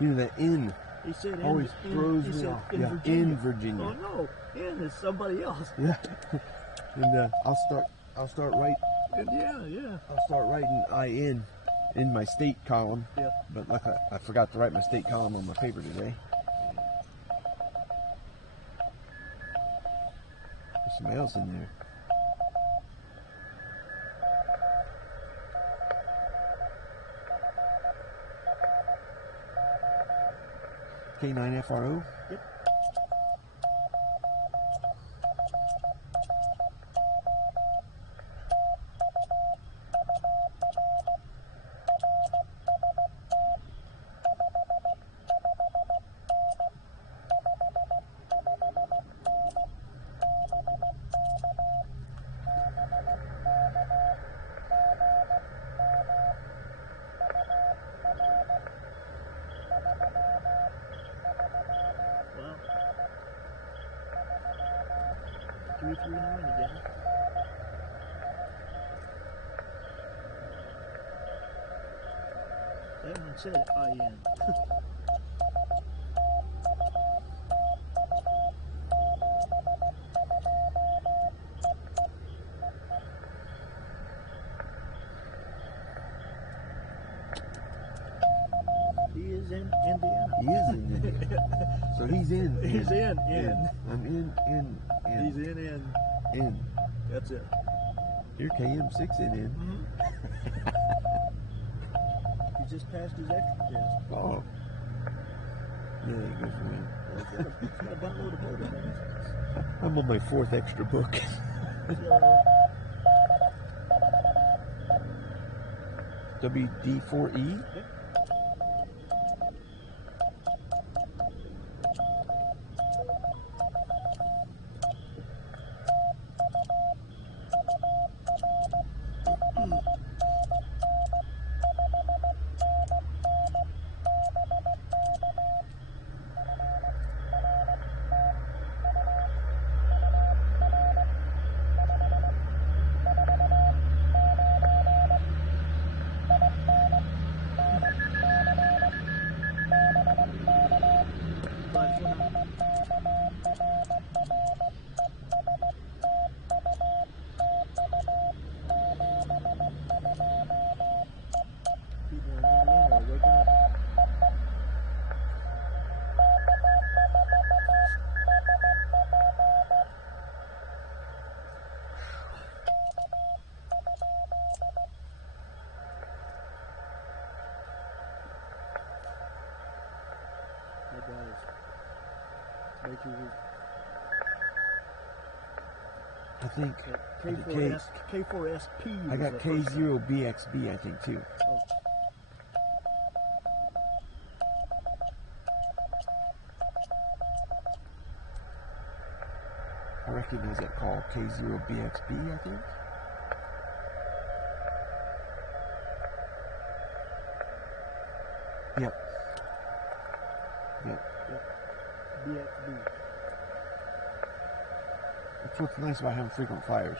You know that in He said always throws me off. in Yeah, Virginia. in Virginia. Oh no, in is somebody else. Yeah. And I'll start writing IN in my state column. Yeah. But like I forgot to write my state column on my paper today. There's somebody else in there. K9FRO. Yep. Well, 339 again. That one said IN. He is in Indiana. He is in there. So he's in. He's in. I'm in. He's in. That's it. You're KM6 in. He just passed his extra test. Oh. Yeah, he goes in. He's got a buttload of photos. I'm on my 4th extra book. WD4E. Yep. Basically, I think K4SP. I got K0BXB, I think, too. Oh. I recognize that call, K0BXB, I think. Yep. BXB. That's what's nice about having frequent flyers.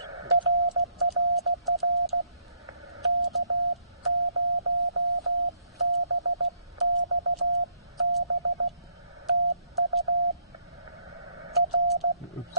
Oops.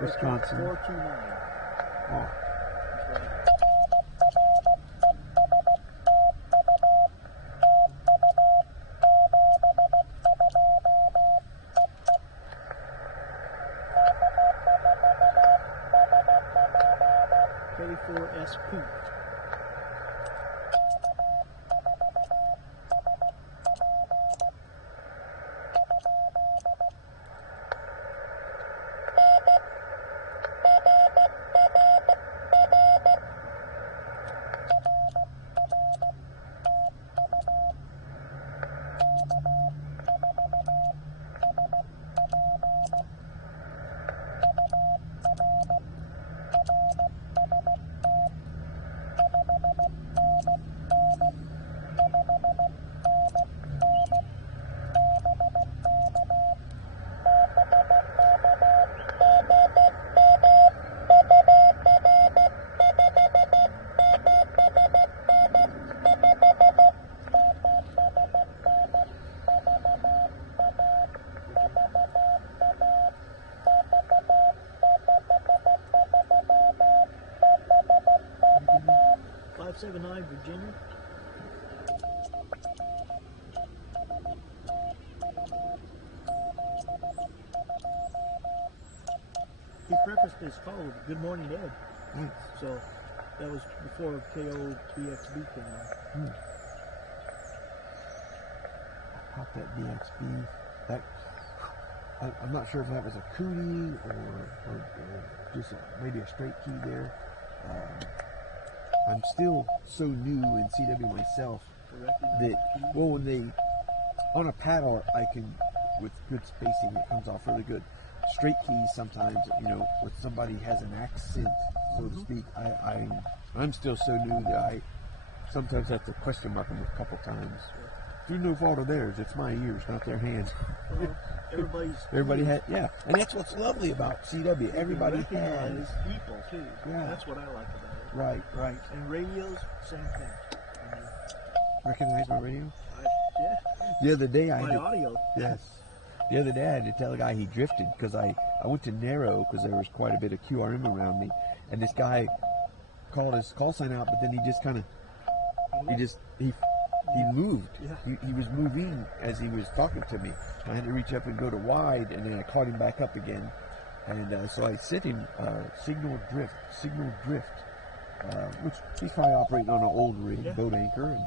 Wisconsin. 429. Oh. K4SP. .579 Virginia. He prefaced his call with "Good morning, Ed." So that was before KOBXB came on. I caught that BXB. I'm not sure if that was a cootie or just maybe a straight key there. I'm still so new in CW myself that, well, when they, on a paddle, I can, with good spacing, it comes off really good. Straight keys sometimes, you know, when somebody has an accent, so to speak, I'm still so new that I sometimes have to question mark them a couple times. Through no fault of theirs, it's my ears, not their hands. Everybody has, yeah, and that's what's lovely about CW. Everybody has people too. Yeah, that's what I like about it. Right. And radios, same thing. Recognize my radio? Yeah. The other day my audio. Yes. The other day I had to tell a guy he drifted because I went to narrow because there was quite a bit of QRM around me, and this guy called his call sign out, but then he just kind of he moved. Yeah. He was moving as he was talking to me. I had to reach up and go to wide, and then I caught him back up again. And so I sent him signal drift, which he's probably operating on an old rig, boat anchor.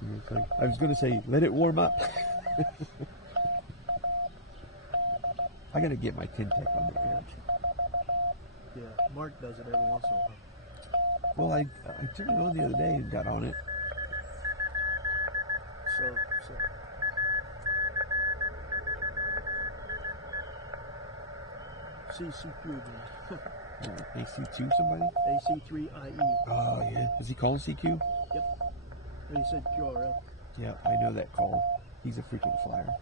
And it's like, I was going to say, let it warm up. I got to get my Tintec on the air. Yeah, Mark does it every once in a while. Well, I turned it on the other day and got on it. So. CC2 again. AC2 somebody? AC3IE. Oh, yeah. Is he calling CQ? Yep. And he said QRL. Yeah, I know that call. He's a frequent flyer.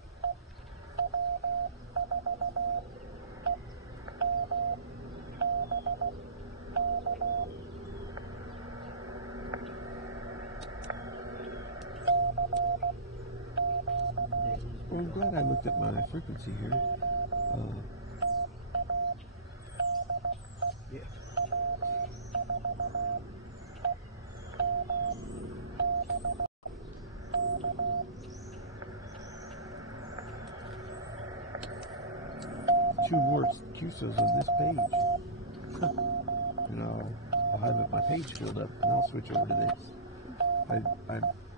I'm glad I looked at my frequency here. Yeah. Two more QSOs on this page. And I'll have my page filled up, and I'll switch over to this. I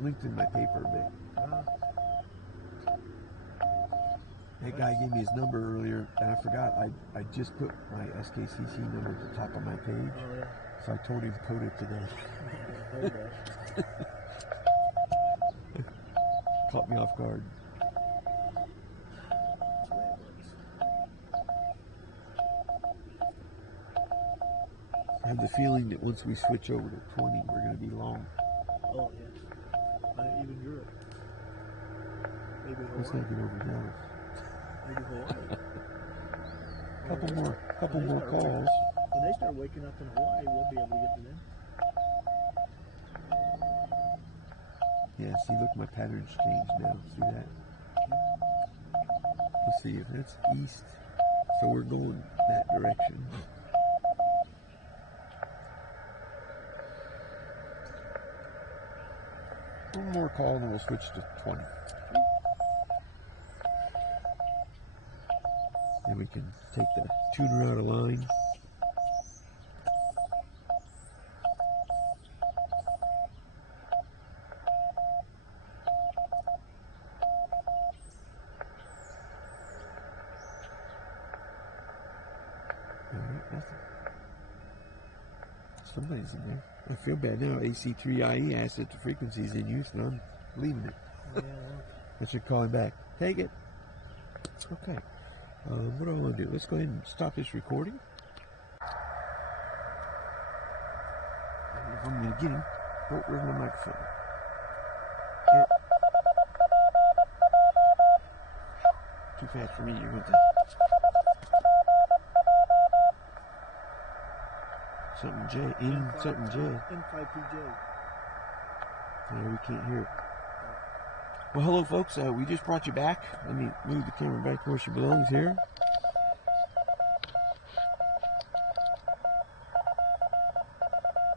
linked in my paper a bit. That guy gave me his number earlier, and I forgot. I just put my SKCC number at the top of my page. Oh, yeah. So I told him to code it today. Caught me off guard. I have the feeling that once we switch over to 20, we're going to be long. Oh, yes. Even Europe. Maybe Hawaii. Let's not get overzealous. Maybe Hawaii. Couple more calls. When they start waking up in Hawaii, we'll be able to get to them. Yeah, see, look, my pattern's changed now. See that? Let's see if that's east. So we're going that direction. One more call and we'll switch to 20. Then we can take the tuner out of line. Alright, nothing. Somebody's in there. I feel bad now. AC3IE asked that the frequency's in use, and I'm leaving it. Yeah. I should call him back. Take it. Okay. What do I want to do? Let's go ahead and stop this recording. I don't know if I'm going to get him. Oh, where's my microphone? There. Too fast for me. You're going to... Something J. Something J. N5PJ. Yeah, we can't hear it. Well, hello, folks. We just brought you back. Let me move the camera back where she belongs here.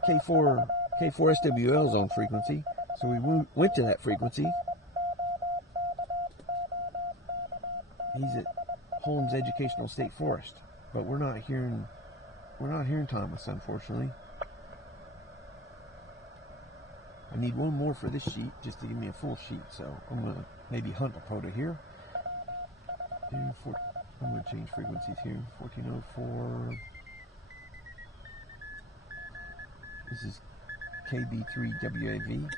K4 SWL's on frequency, so we went to that frequency. He's at Holmes Educational State Forest, but we're not hearing Thomas, unfortunately. I need one more for this sheet just to give me a full sheet, so I'm going to maybe hunt a POTA here. I'm going to change frequencies here. 1404. This is KB3WAV.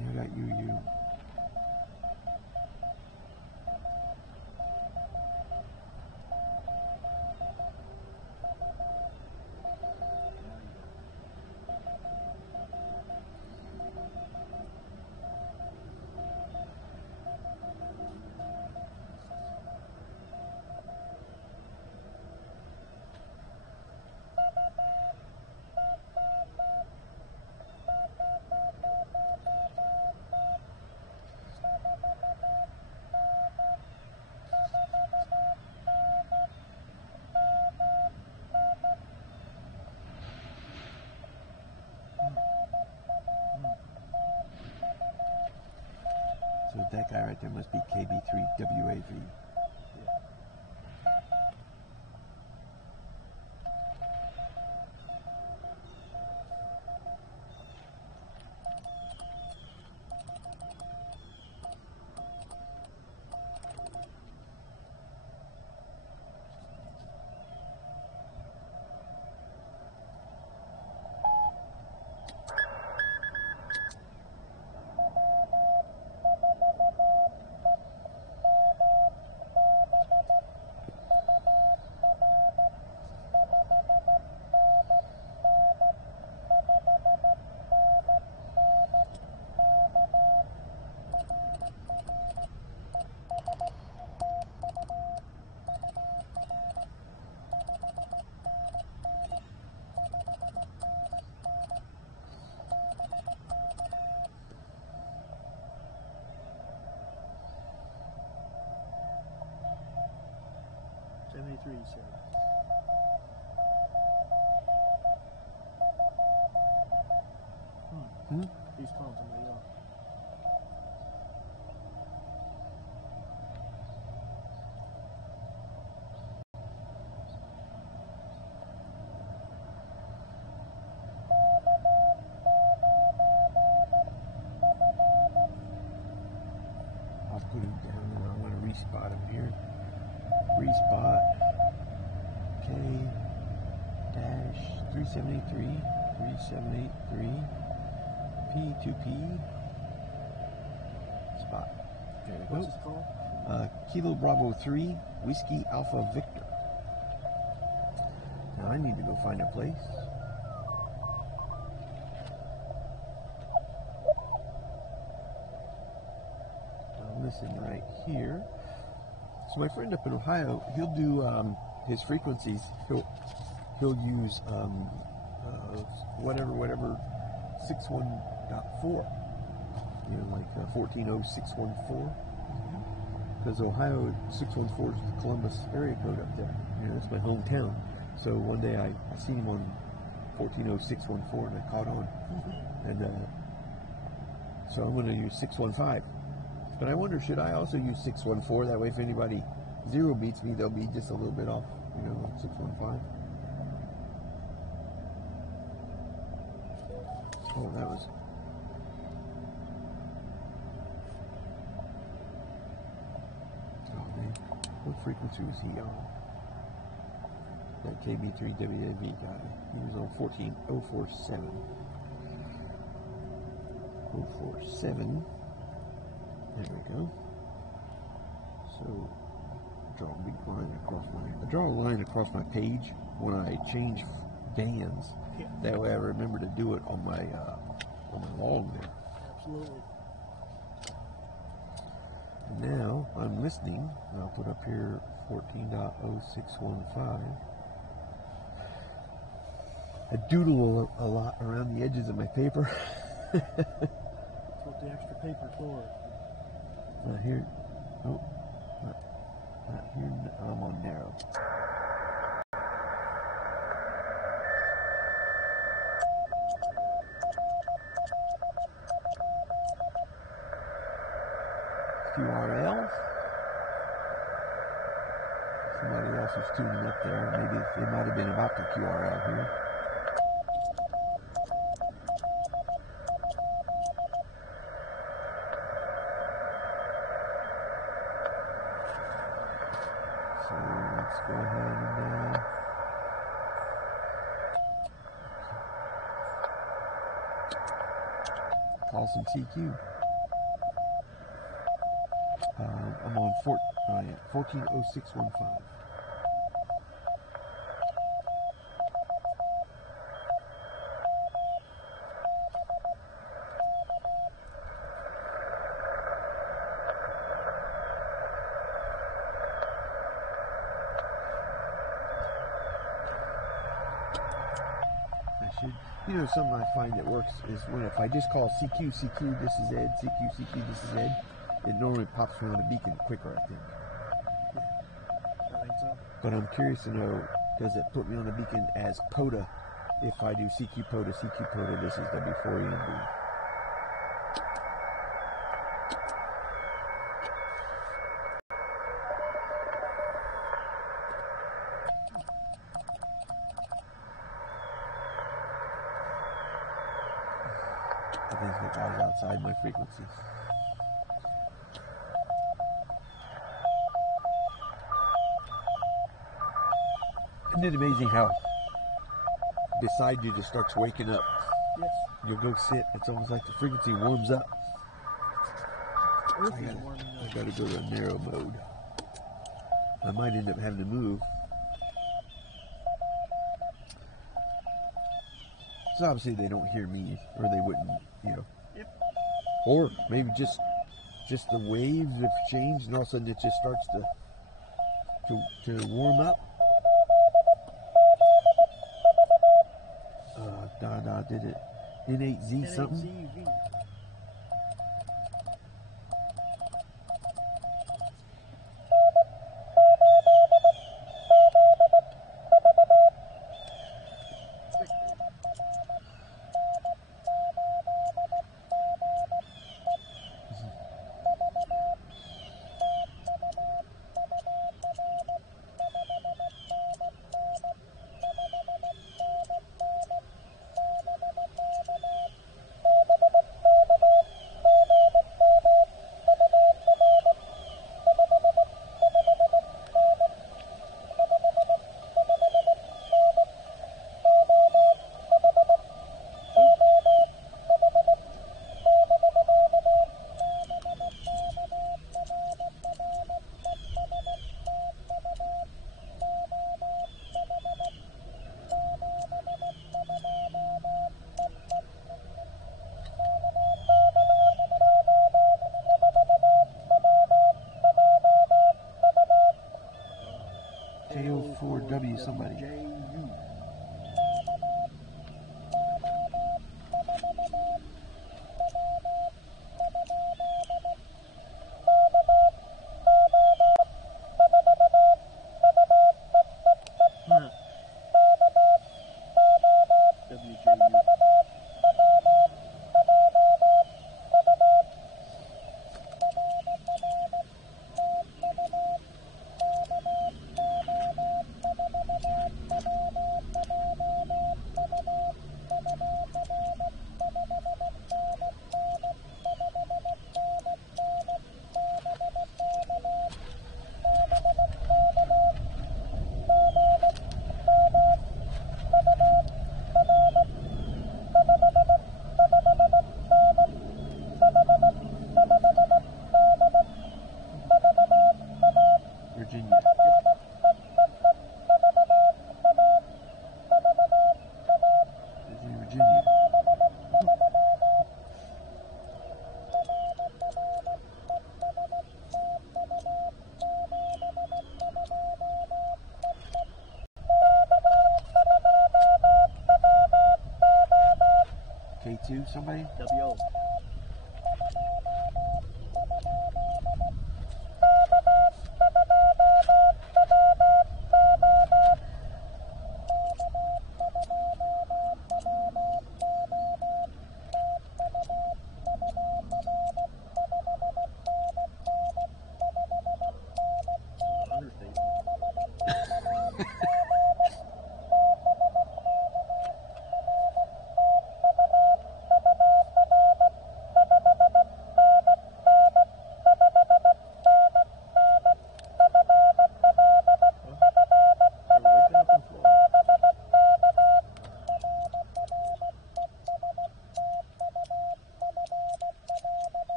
I got you. So that guy right there must be KB3WAV. 73, you said. He's calling somebody else. I'll put him down and I want to respot him here. Respot K-3783 3783 P2P spot. There we What's go. this called? Kilo Bravo 3 Whiskey Alpha Victor. Now I need to go find a place. I'll listen right here. So my friend up in Ohio, he'll do his frequencies. He'll use whatever 61.4. You know, like 140614. Because Ohio 614 is the Columbus area code up there. You know, that's my hometown. So one day I seen him on 140614 and I caught on. And so I'm going to use 615. But I wonder, should I also use 614? That way, if anybody zero beats me, they'll be just a little bit off, you know, like 615. Oh, that was. Oh, man. What frequency was he on? That KB3WAV guy. He was on 14047. 047. There we go. So, draw a big line across I draw a line across my page when I change bands. Yeah. That way I remember to do it on my log there. Absolutely. And now I'm listening. I'll put up here 14.0615. I doodle a lot around the edges of my paper. That's what the extra paper's for. Not here. Oh, not here. I'm on narrow. QRL. Somebody else is tuning up there. Maybe they might have been about the QRL here. So let's go ahead and call some CQ. I'm on 140615. You know, something I find that works is when if I just call CQ, CQ, this is Ed, CQ, CQ, this is Ed, it normally pops me on a beacon quicker, I think. I think so. But I'm curious to know, does it put me on the beacon as POTA if I do CQ POTA, CQ POTA, this is W4EMB? I think the guy's outside my frequency. Isn't it amazing how beside you just starts waking up? Yes. You'll go sit. It's almost like the frequency warms up. Earth is warming I up. gotta go to narrow mode. I might end up having to move. So obviously they don't hear me, or they wouldn't, you know. Yep. Or maybe just the waves have changed, and all of a sudden it just starts to warm up. Dada did it. N8Z something. N8ZV. K-04W somebody. JU. Virginia. Virginia. K2 somebody? WO.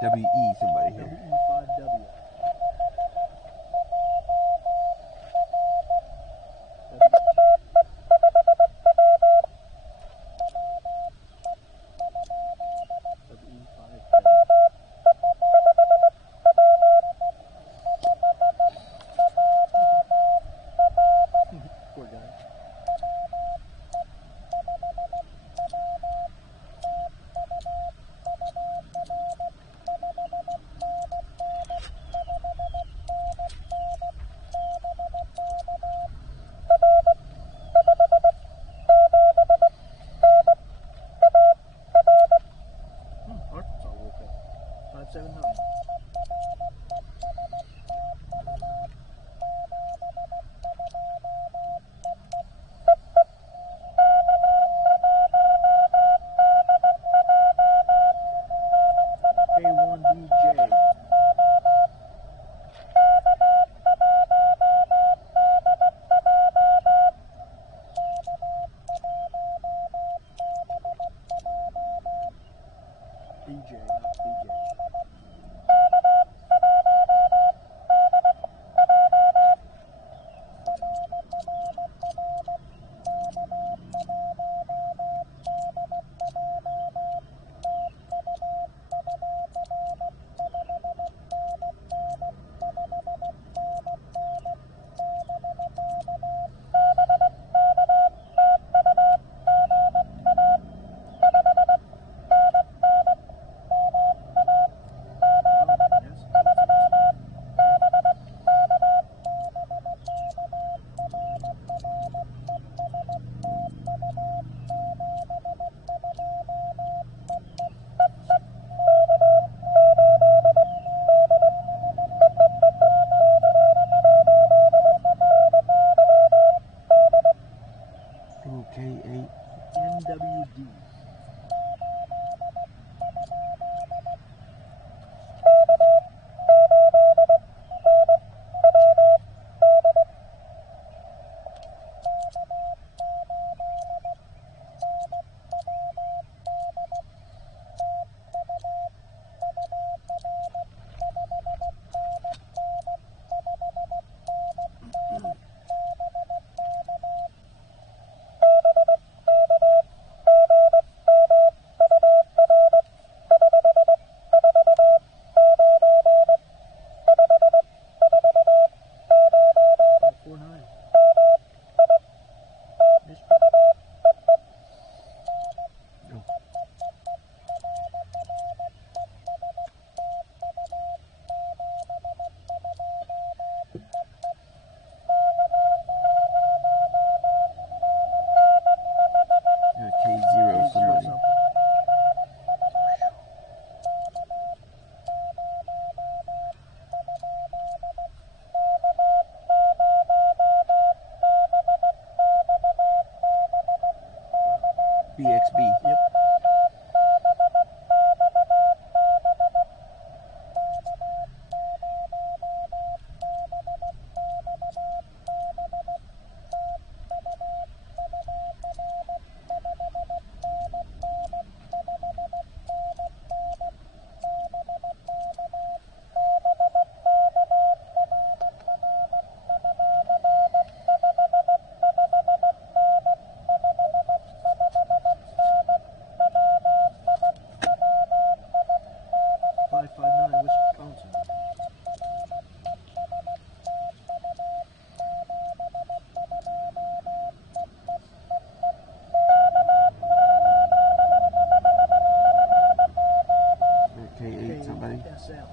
WE somebody here. WE5W. Poor guy. Arkansas woke up. 579. K1DJ. DJ, not DJ. K8. NWD. Yep. K-8 somebody. KSL.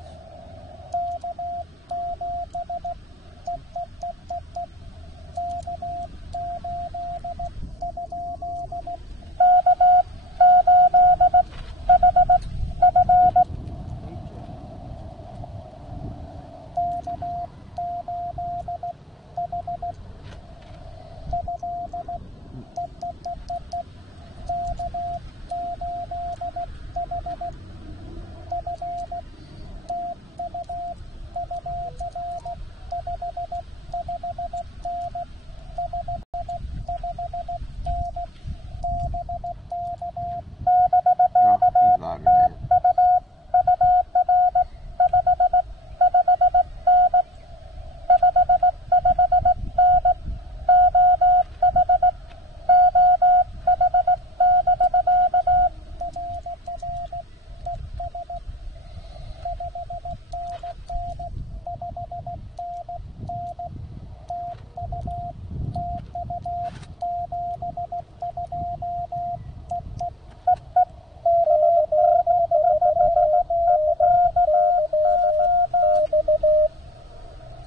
Oh, he's louder, man.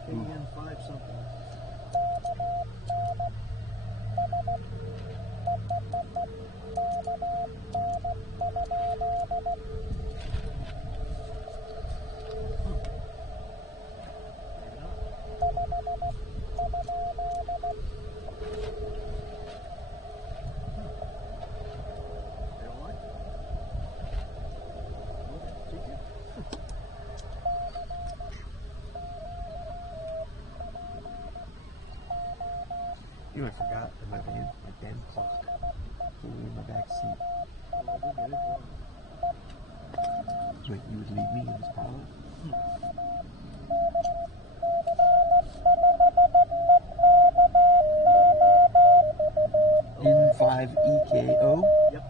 KN5 something. You know, I forgot in my van, my damn clock. Hanging in my back seat. Wait, you would leave me in this pile? N5EKO? Yep.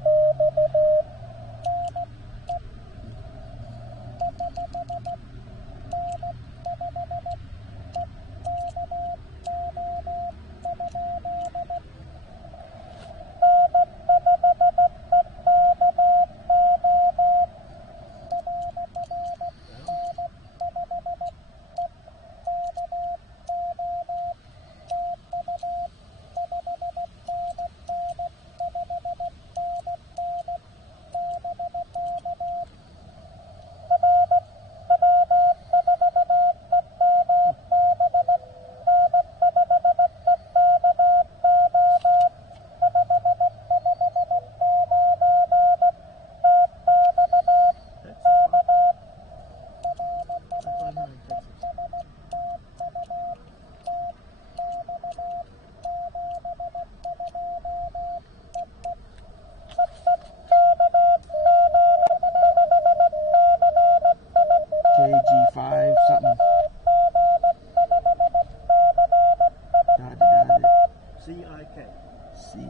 KG5 something. CIK. CIK.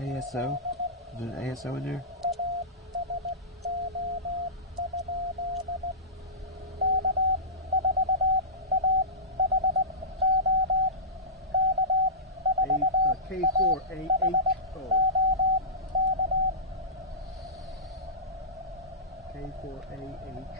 ASO? Is there an ASO in there? K-4AHO. K-4AHO.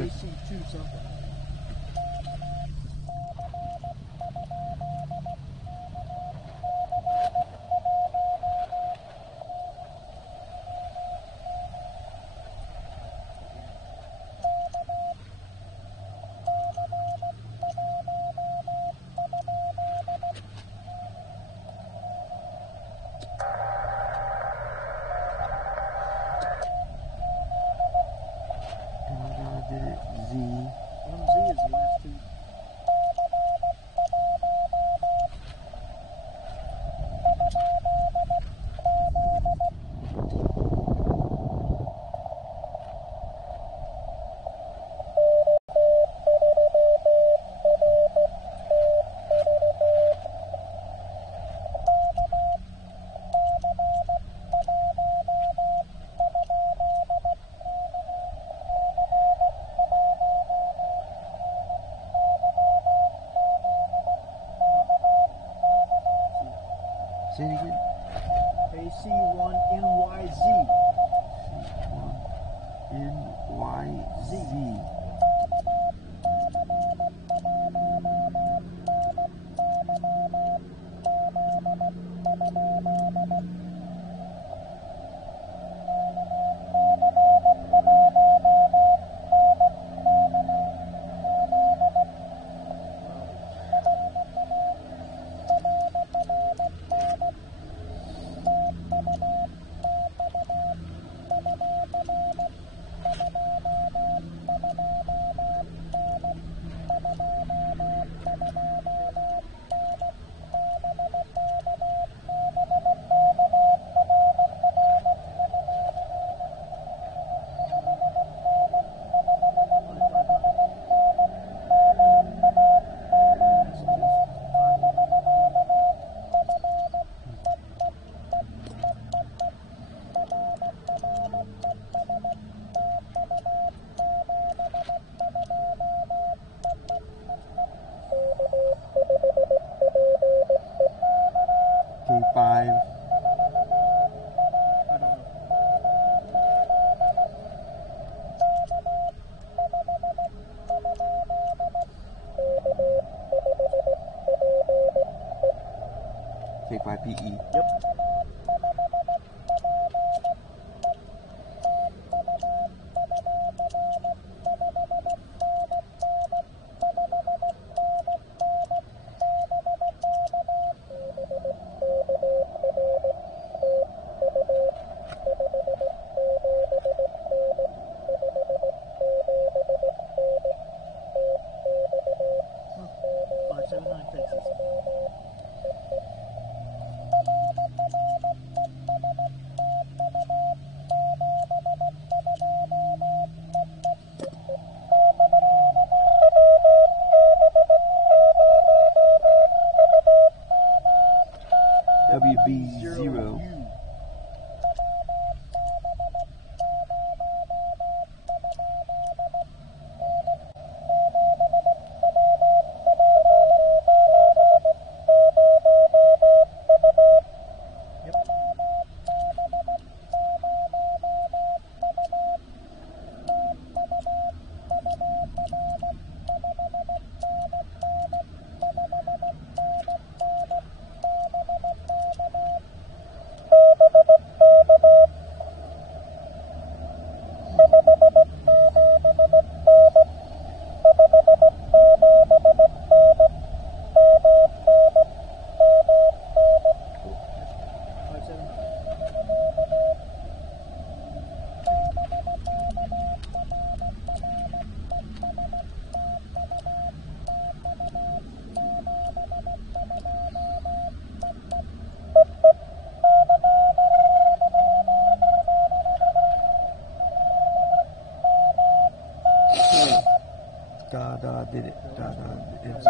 AC2 something. Did it Z? did it. It's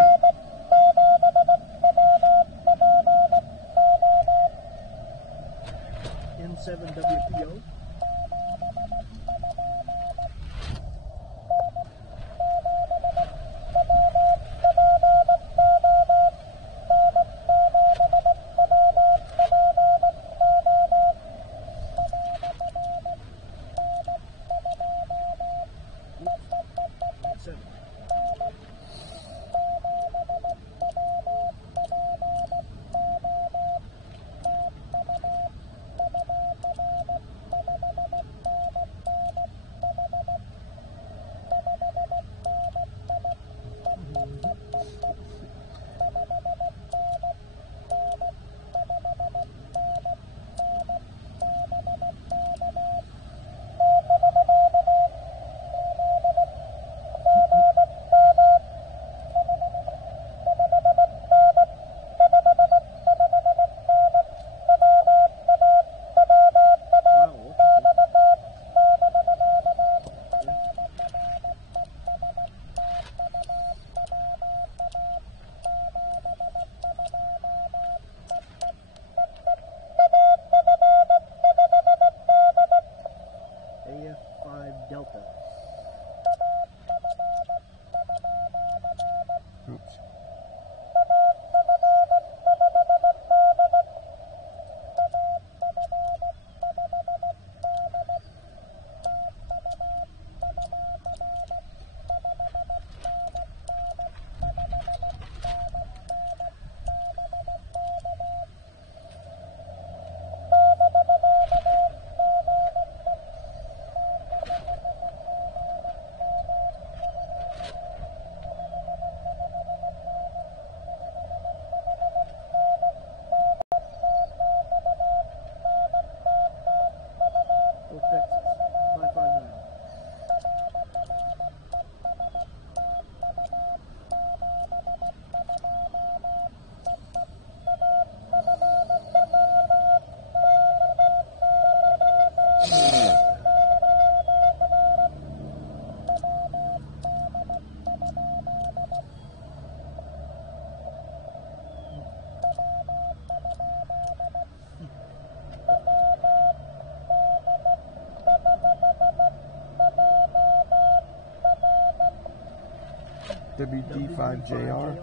N7WPO. Delta. oops. WD5JR.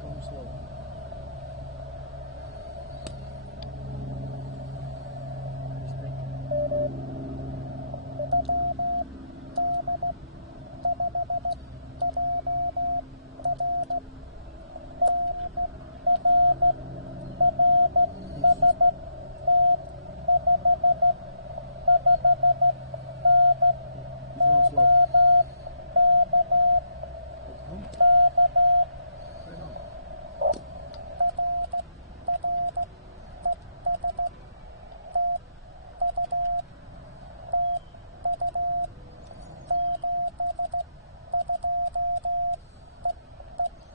Going slow.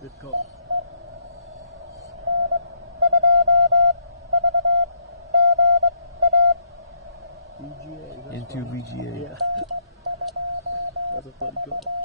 Good call. VGA. Into VGA. Yeah. That's a funny call.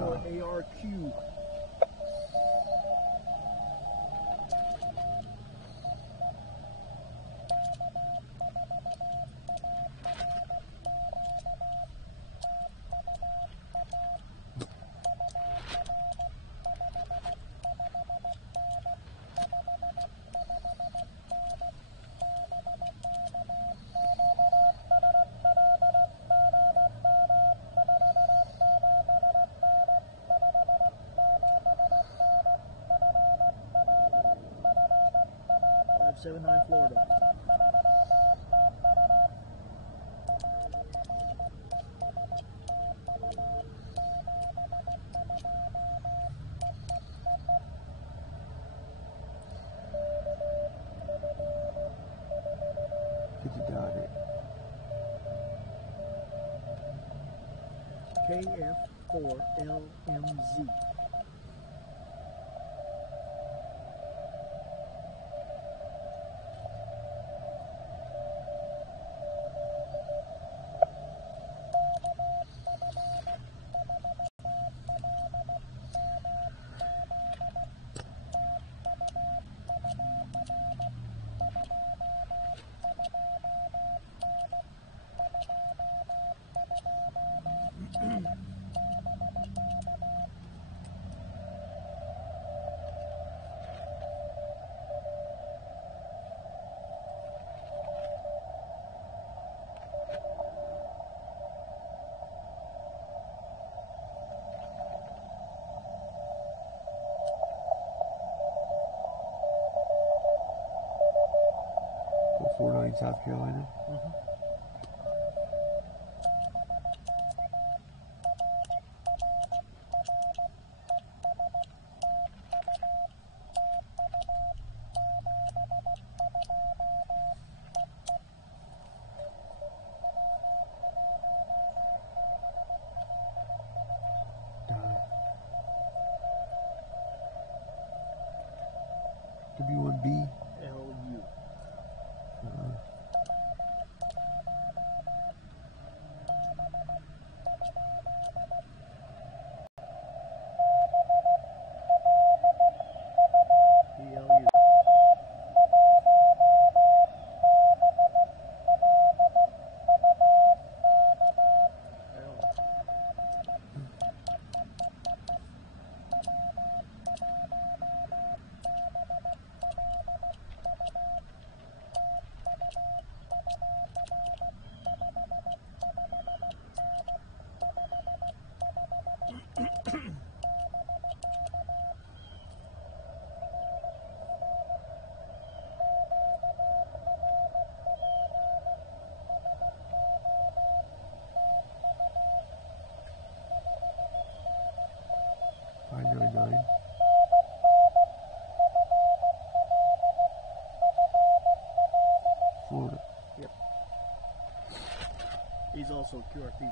954 ARQ. .79 Florida. Did you got it? KF4LMZ. In South Carolina. W1B. LU. BLU. Florida. Yep. He's also QRP.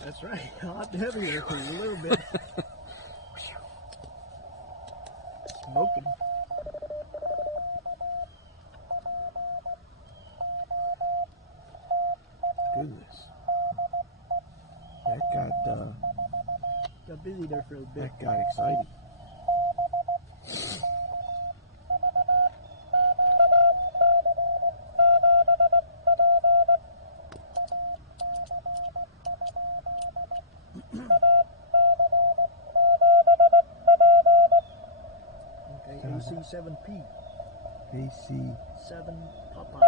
That's right. Hot and heavy there for a little bit. Smoking. Goodness. That got busy there for a bit. That got exciting. Okay, AC7P. AC7 Papa.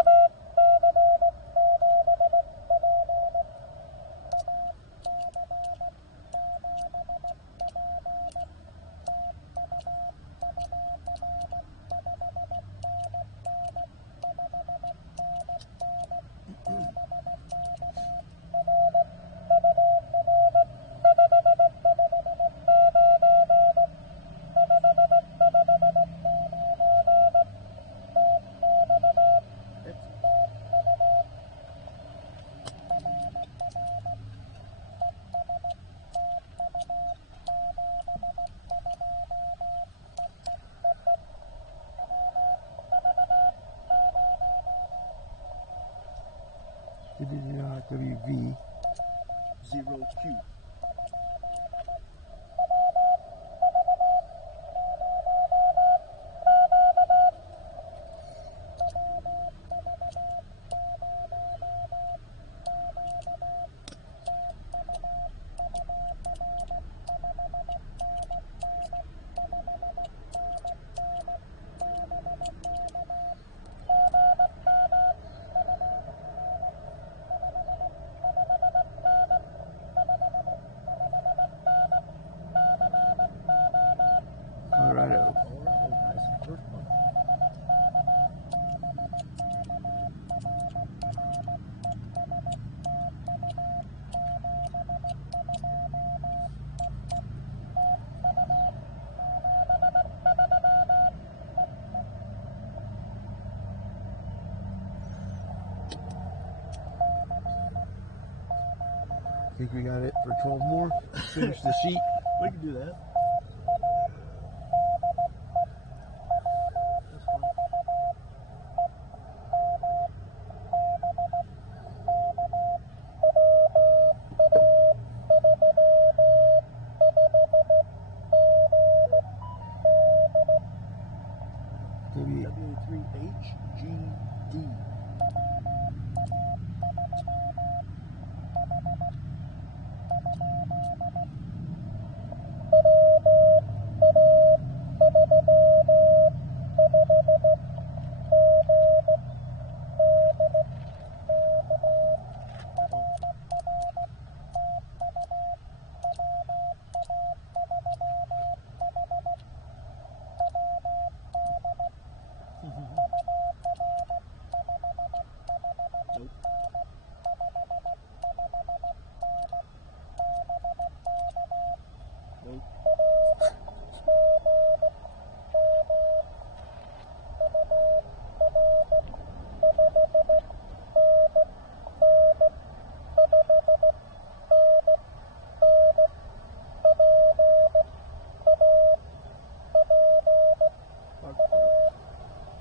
WV 0Q. Colorado. Colorado, nice. First one. Think we got it for 12 more? Finish the sheet. We can do that. That's fine. WA3HGD. Nope. Nope.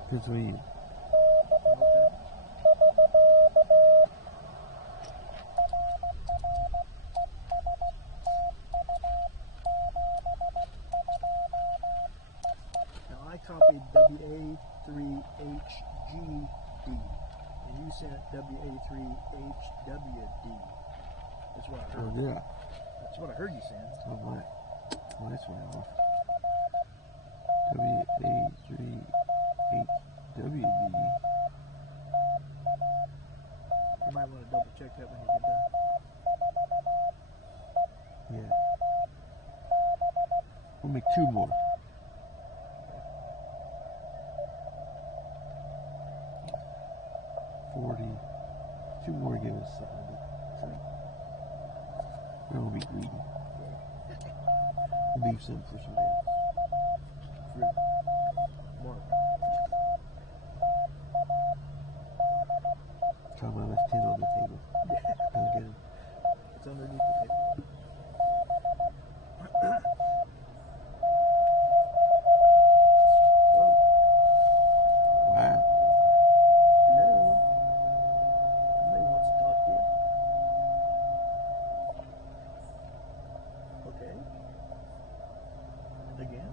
Pennsylvania. Okay. Now I copied WA3HGD, and you sent WA3HWD. That's what I heard. Oh, yeah. That's what I heard you saying. Oh, my. Oh, that's way off. WA3HWD. You might want to double check that when you get done. Yeah. We'll make 2 more. $40. 2 more give us something. So, then we'll be greedy. Leave some for somebody else. Fruit. Mark. Come on, let's 10 on the table. Don't get him. It's underneath the table. Whoa. Wow. Hello. Somebody wants to talk to you. Okay. Again?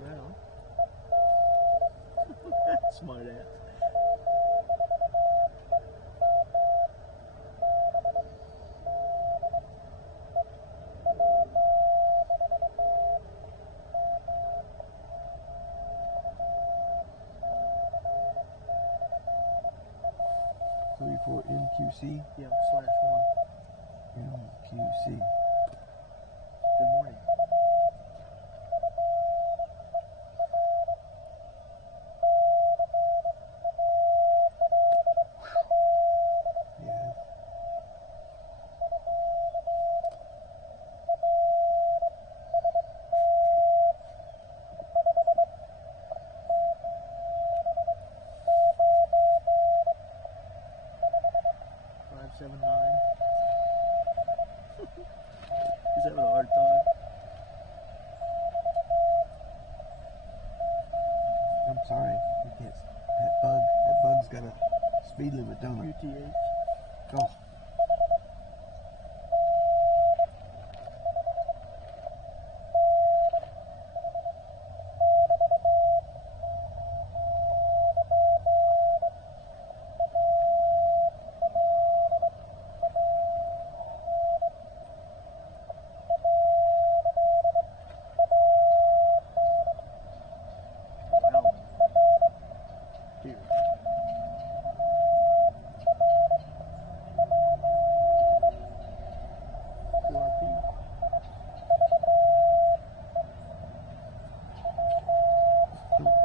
Well. Smart ass. Three for MQC. Yeah, /1. MQC. Good morning. Yeah. K-3783. He's having a hard time. I'm sorry. You can't. That bug's got a speed limit, don't it? UTH. Oh. Here.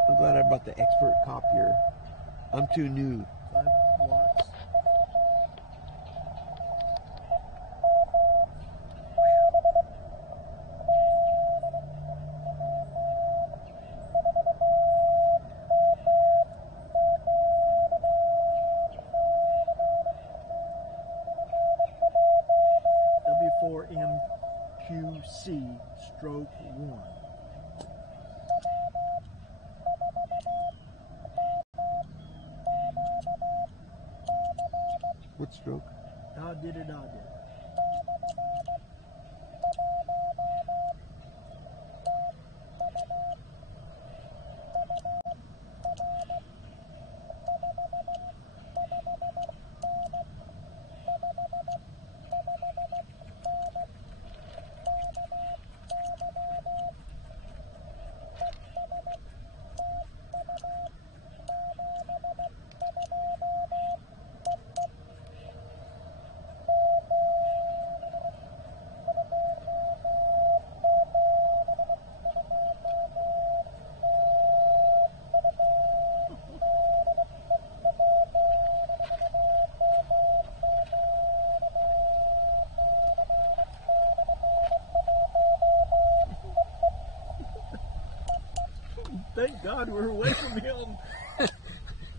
I'm glad I brought the expert copier. I'm too new. 5 watts. W4MQC stroke 1. What stroke? I did it. Thank God we're away from him.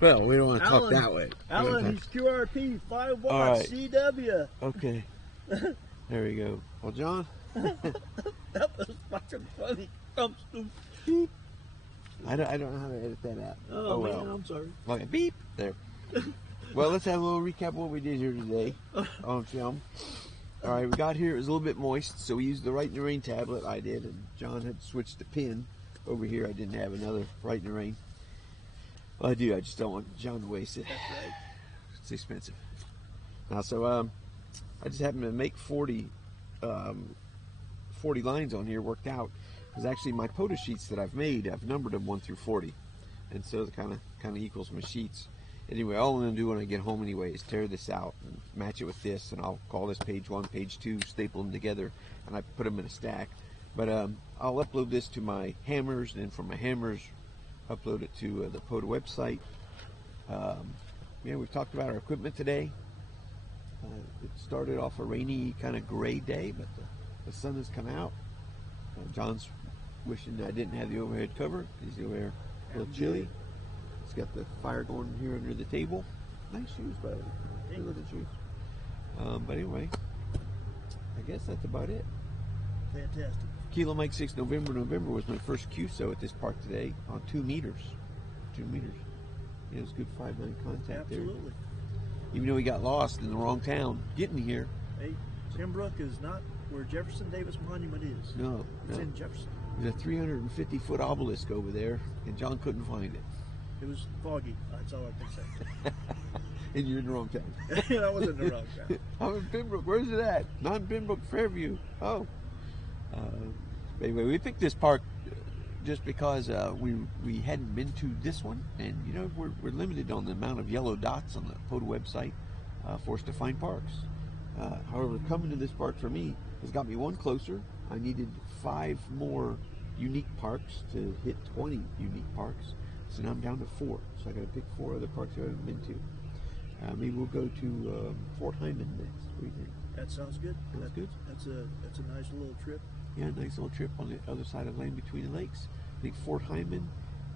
Well, we don't want to talk Alan, that way. Alan, he's QRP, 5 watts, All right. CW. Okay. There we go. Well, John. That was fucking funny. Beep. I don't know how to edit that out. Oh, man, well. I'm sorry. Okay, beep. There. Well, let's have a little recap of what we did here today on film. All right, we got here. It was a little bit moist, so we used the Right in the Rain tablet. I did, and John had switched the pin. Over here, I didn't have another Right in the Rain. Well, I do. I just don't want John to waste it. That's right. It's expensive. Now, so I just happened to make 40 lines on here worked out, because actually my POTA sheets that I've made, I've numbered them 1 through 40, and so it kind of equals my sheets. Anyway, all I'm going to do when I get home anyway is tear this out and match it with this, and I'll call this page 1, page 2, staple them together, and I put them in a stack. But I'll upload this to my hammers, and then from my hammers, upload it to the POTA website. Yeah, we've talked about our equipment today. It started off a rainy, kind of gray day, but the sun has come out. John's wishing I didn't have the overhead cover. He's over there a little chilly. It's got the fire going here under the table. Nice shoes, by the way. Hey, look at the shoes. But anyway, I guess that's about it. Fantastic. Kilo Mike 6 November was my first QSO at this park today on 2 meters. 2 meters. Yeah, it was good 5-9 contact. Absolutely. There. Even though we got lost in the wrong town getting here. Hey, Pembroke is not where Jefferson Davis Monument is. No. It's in Jefferson. There's a 350-foot obelisk over there, and John couldn't find it. It was foggy. That's all I can say. And you're in the wrong town. I was in the wrong town. I'm in Pembroke. Where's it at? Not in Pembroke, Fairview. Oh. Anyway, we picked this park just because we hadn't been to this one, and you know we're limited on the amount of yellow dots on the POTA website for us to find parks. However, coming to this park for me has got me one closer. I needed 5 more unique parks to hit 20 unique parks, so now I'm down to 4. So I got to pick 4 other parks I haven't been to. Maybe we'll go to Fort Hyman next. What do you think? That sounds good. Sounds good. That's a nice little trip. Yeah, nice little trip on the other side of the lane between the lakes. I think Fort Hyman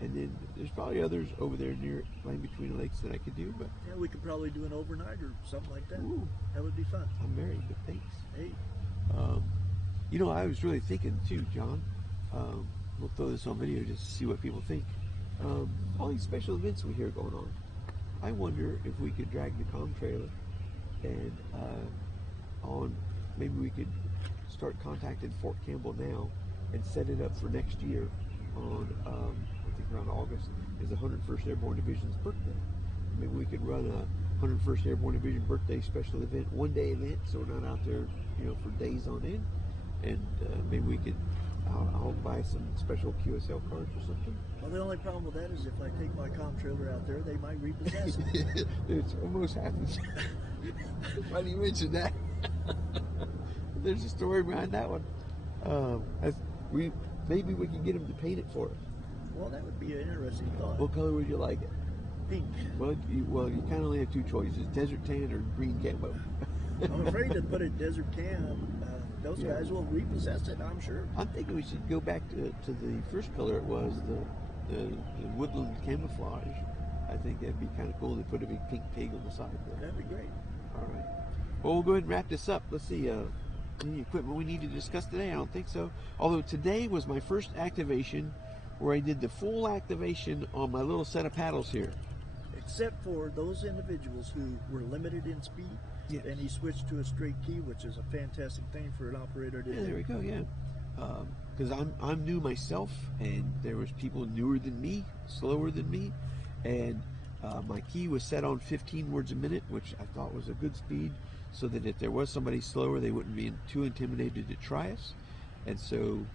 And then there's probably others over there near Line Between the Lakes that I could do, but Yeah, we could probably do an overnight or something like that. ooh, That would be fun. I'm married, but thanks. Hey, You know, I was really thinking too, John. We'll throw this on video just to see what people think. All these special events we hear going on. I wonder if we could drag the comm trailer and maybe we could start contacting Fort Campbell now and set it up for next year on, I think around August, is the 101st Airborne Division's birthday. Maybe we could run a 101st Airborne Division birthday special event, one-day event, so we're not out there, you know, for days on end. And maybe we could, I'll buy some special QSL cards or something. well, the only problem with that is if I take my comm trailer out there, they might repossess it. It almost happens. Why do you mention that? There's a story behind that one. Maybe we can get them to paint it for us. Well, that would be an interesting thought. What color would you like it? Pink. Well, you kind of only have two choices: desert tan or green camo. I'm afraid to put a desert tan. Those guys will repossess it, I'm sure. I'm thinking we should go back to the first color it was, the woodland camouflage. I think that'd be kind of cool to put a big pink pig on the side there. That'd be great. All right. Well, we'll go ahead and wrap this up. Let's see. Any equipment we need to discuss today? I don't think so. Although today was my first activation where I did the full activation on my little set of paddles here. Except for those individuals who were limited in speed, Yes. and he switched to a straight key, which is a fantastic thing for an operator to Yeah, do. there we go. Yeah, because I'm new myself, and there was people newer than me, slower than me, and my key was set on 15 words a minute, which I thought was a good speed, so that if there was somebody slower, they wouldn't be too intimidated to try us. And so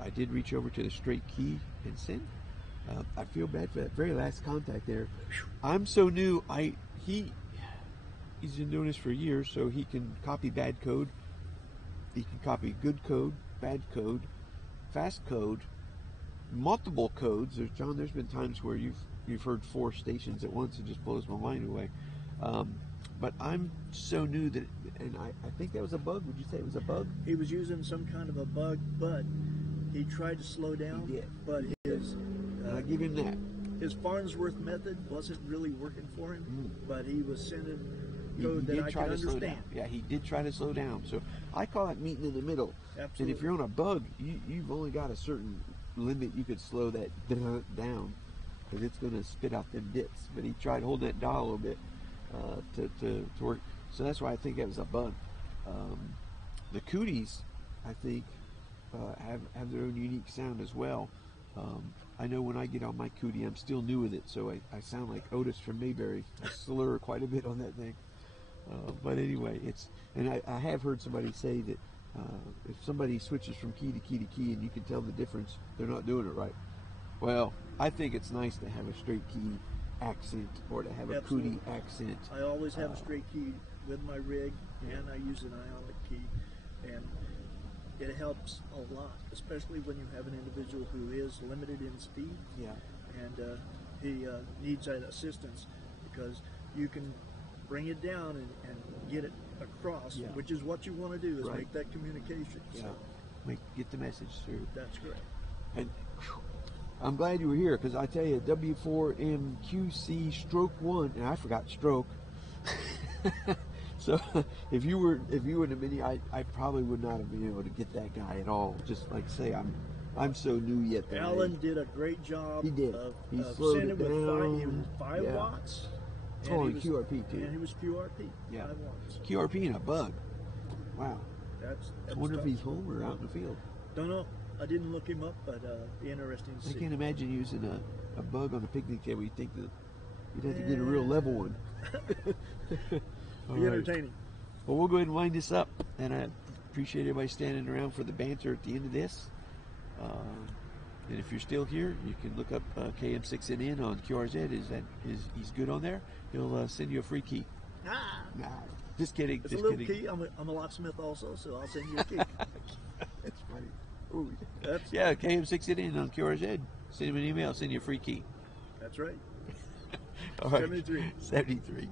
I did reach over to the straight key and send. I feel bad for that very last contact there. I'm so new. He's been doing this for years, so he can copy bad code. He can copy good code, bad code, fast code, multiple codes. There's been times where you've heard 4 stations at once. It just blows my mind away. But I'm so new that, and I think that was a bug. Would you say it was a bug? He was using some kind of a bug, but he tried to slow down. He did. But his I give him that. his Farnsworth method wasn't really working for him. But he was sending code that I could understand. Yeah, he did try to slow down. So I call it meeting in the middle. Absolutely. And if you're on a bug, you've only got a certain limit you could slow that down, because it's going to spit out them dips. But he tried holding that dial a little bit to work. So that's why I think that was a bug. The cooties, I think, have their own unique sound as well. I know when I get on my cootie, I'm still new with it, so I sound like Otis from Mayberry. I slur quite a bit on that thing. But anyway, and I have heard somebody say that if somebody switches from key to key to key and you can tell the difference, they're not doing it right. Well, I think it's nice to have a straight key accent or to have a cootie accent. I always have a straight key with my rig, and I use an ionic key, and it helps a lot, especially when you have an individual who is limited in speed. Yeah. And he needs that assistance, because you can bring it down and get it across, which is what you want to do, is make that communication. Yeah. So Get the message through. that's correct. And I'm glad you were here, because I tell you, W4MQC stroke 1, and I forgot stroke. So if you would have been here, I probably would not have been able to get that guy at all. Just like say, I'm so new yet. Alan did a great job. He did. He of slowed sending it with down. 5 watts. Oh, and QRP too. And he was QRP. Yeah. 5 watts. QRP and a bug. Wow. That's I wonder tough. if he's home or out in the field. Don't know. I didn't look him up, but interesting to I see. can't imagine using a bug on a picnic table. You'd think that you'd have to get a real level one. Be entertaining. Well, we'll go ahead and wind this up, and I appreciate everybody standing around for the banter at the end of this. And if you're still here, you can look up KM6NN on QRZ. He's good on there. He'll send you a free key. Nah, just kidding. It's just a little kidding. key. I'm a locksmith also, so I'll send you a key. That's funny. Ooh. That's KM6NN on QRZ. Send him an email. Send you a free key. That's right. All right. 73. 73.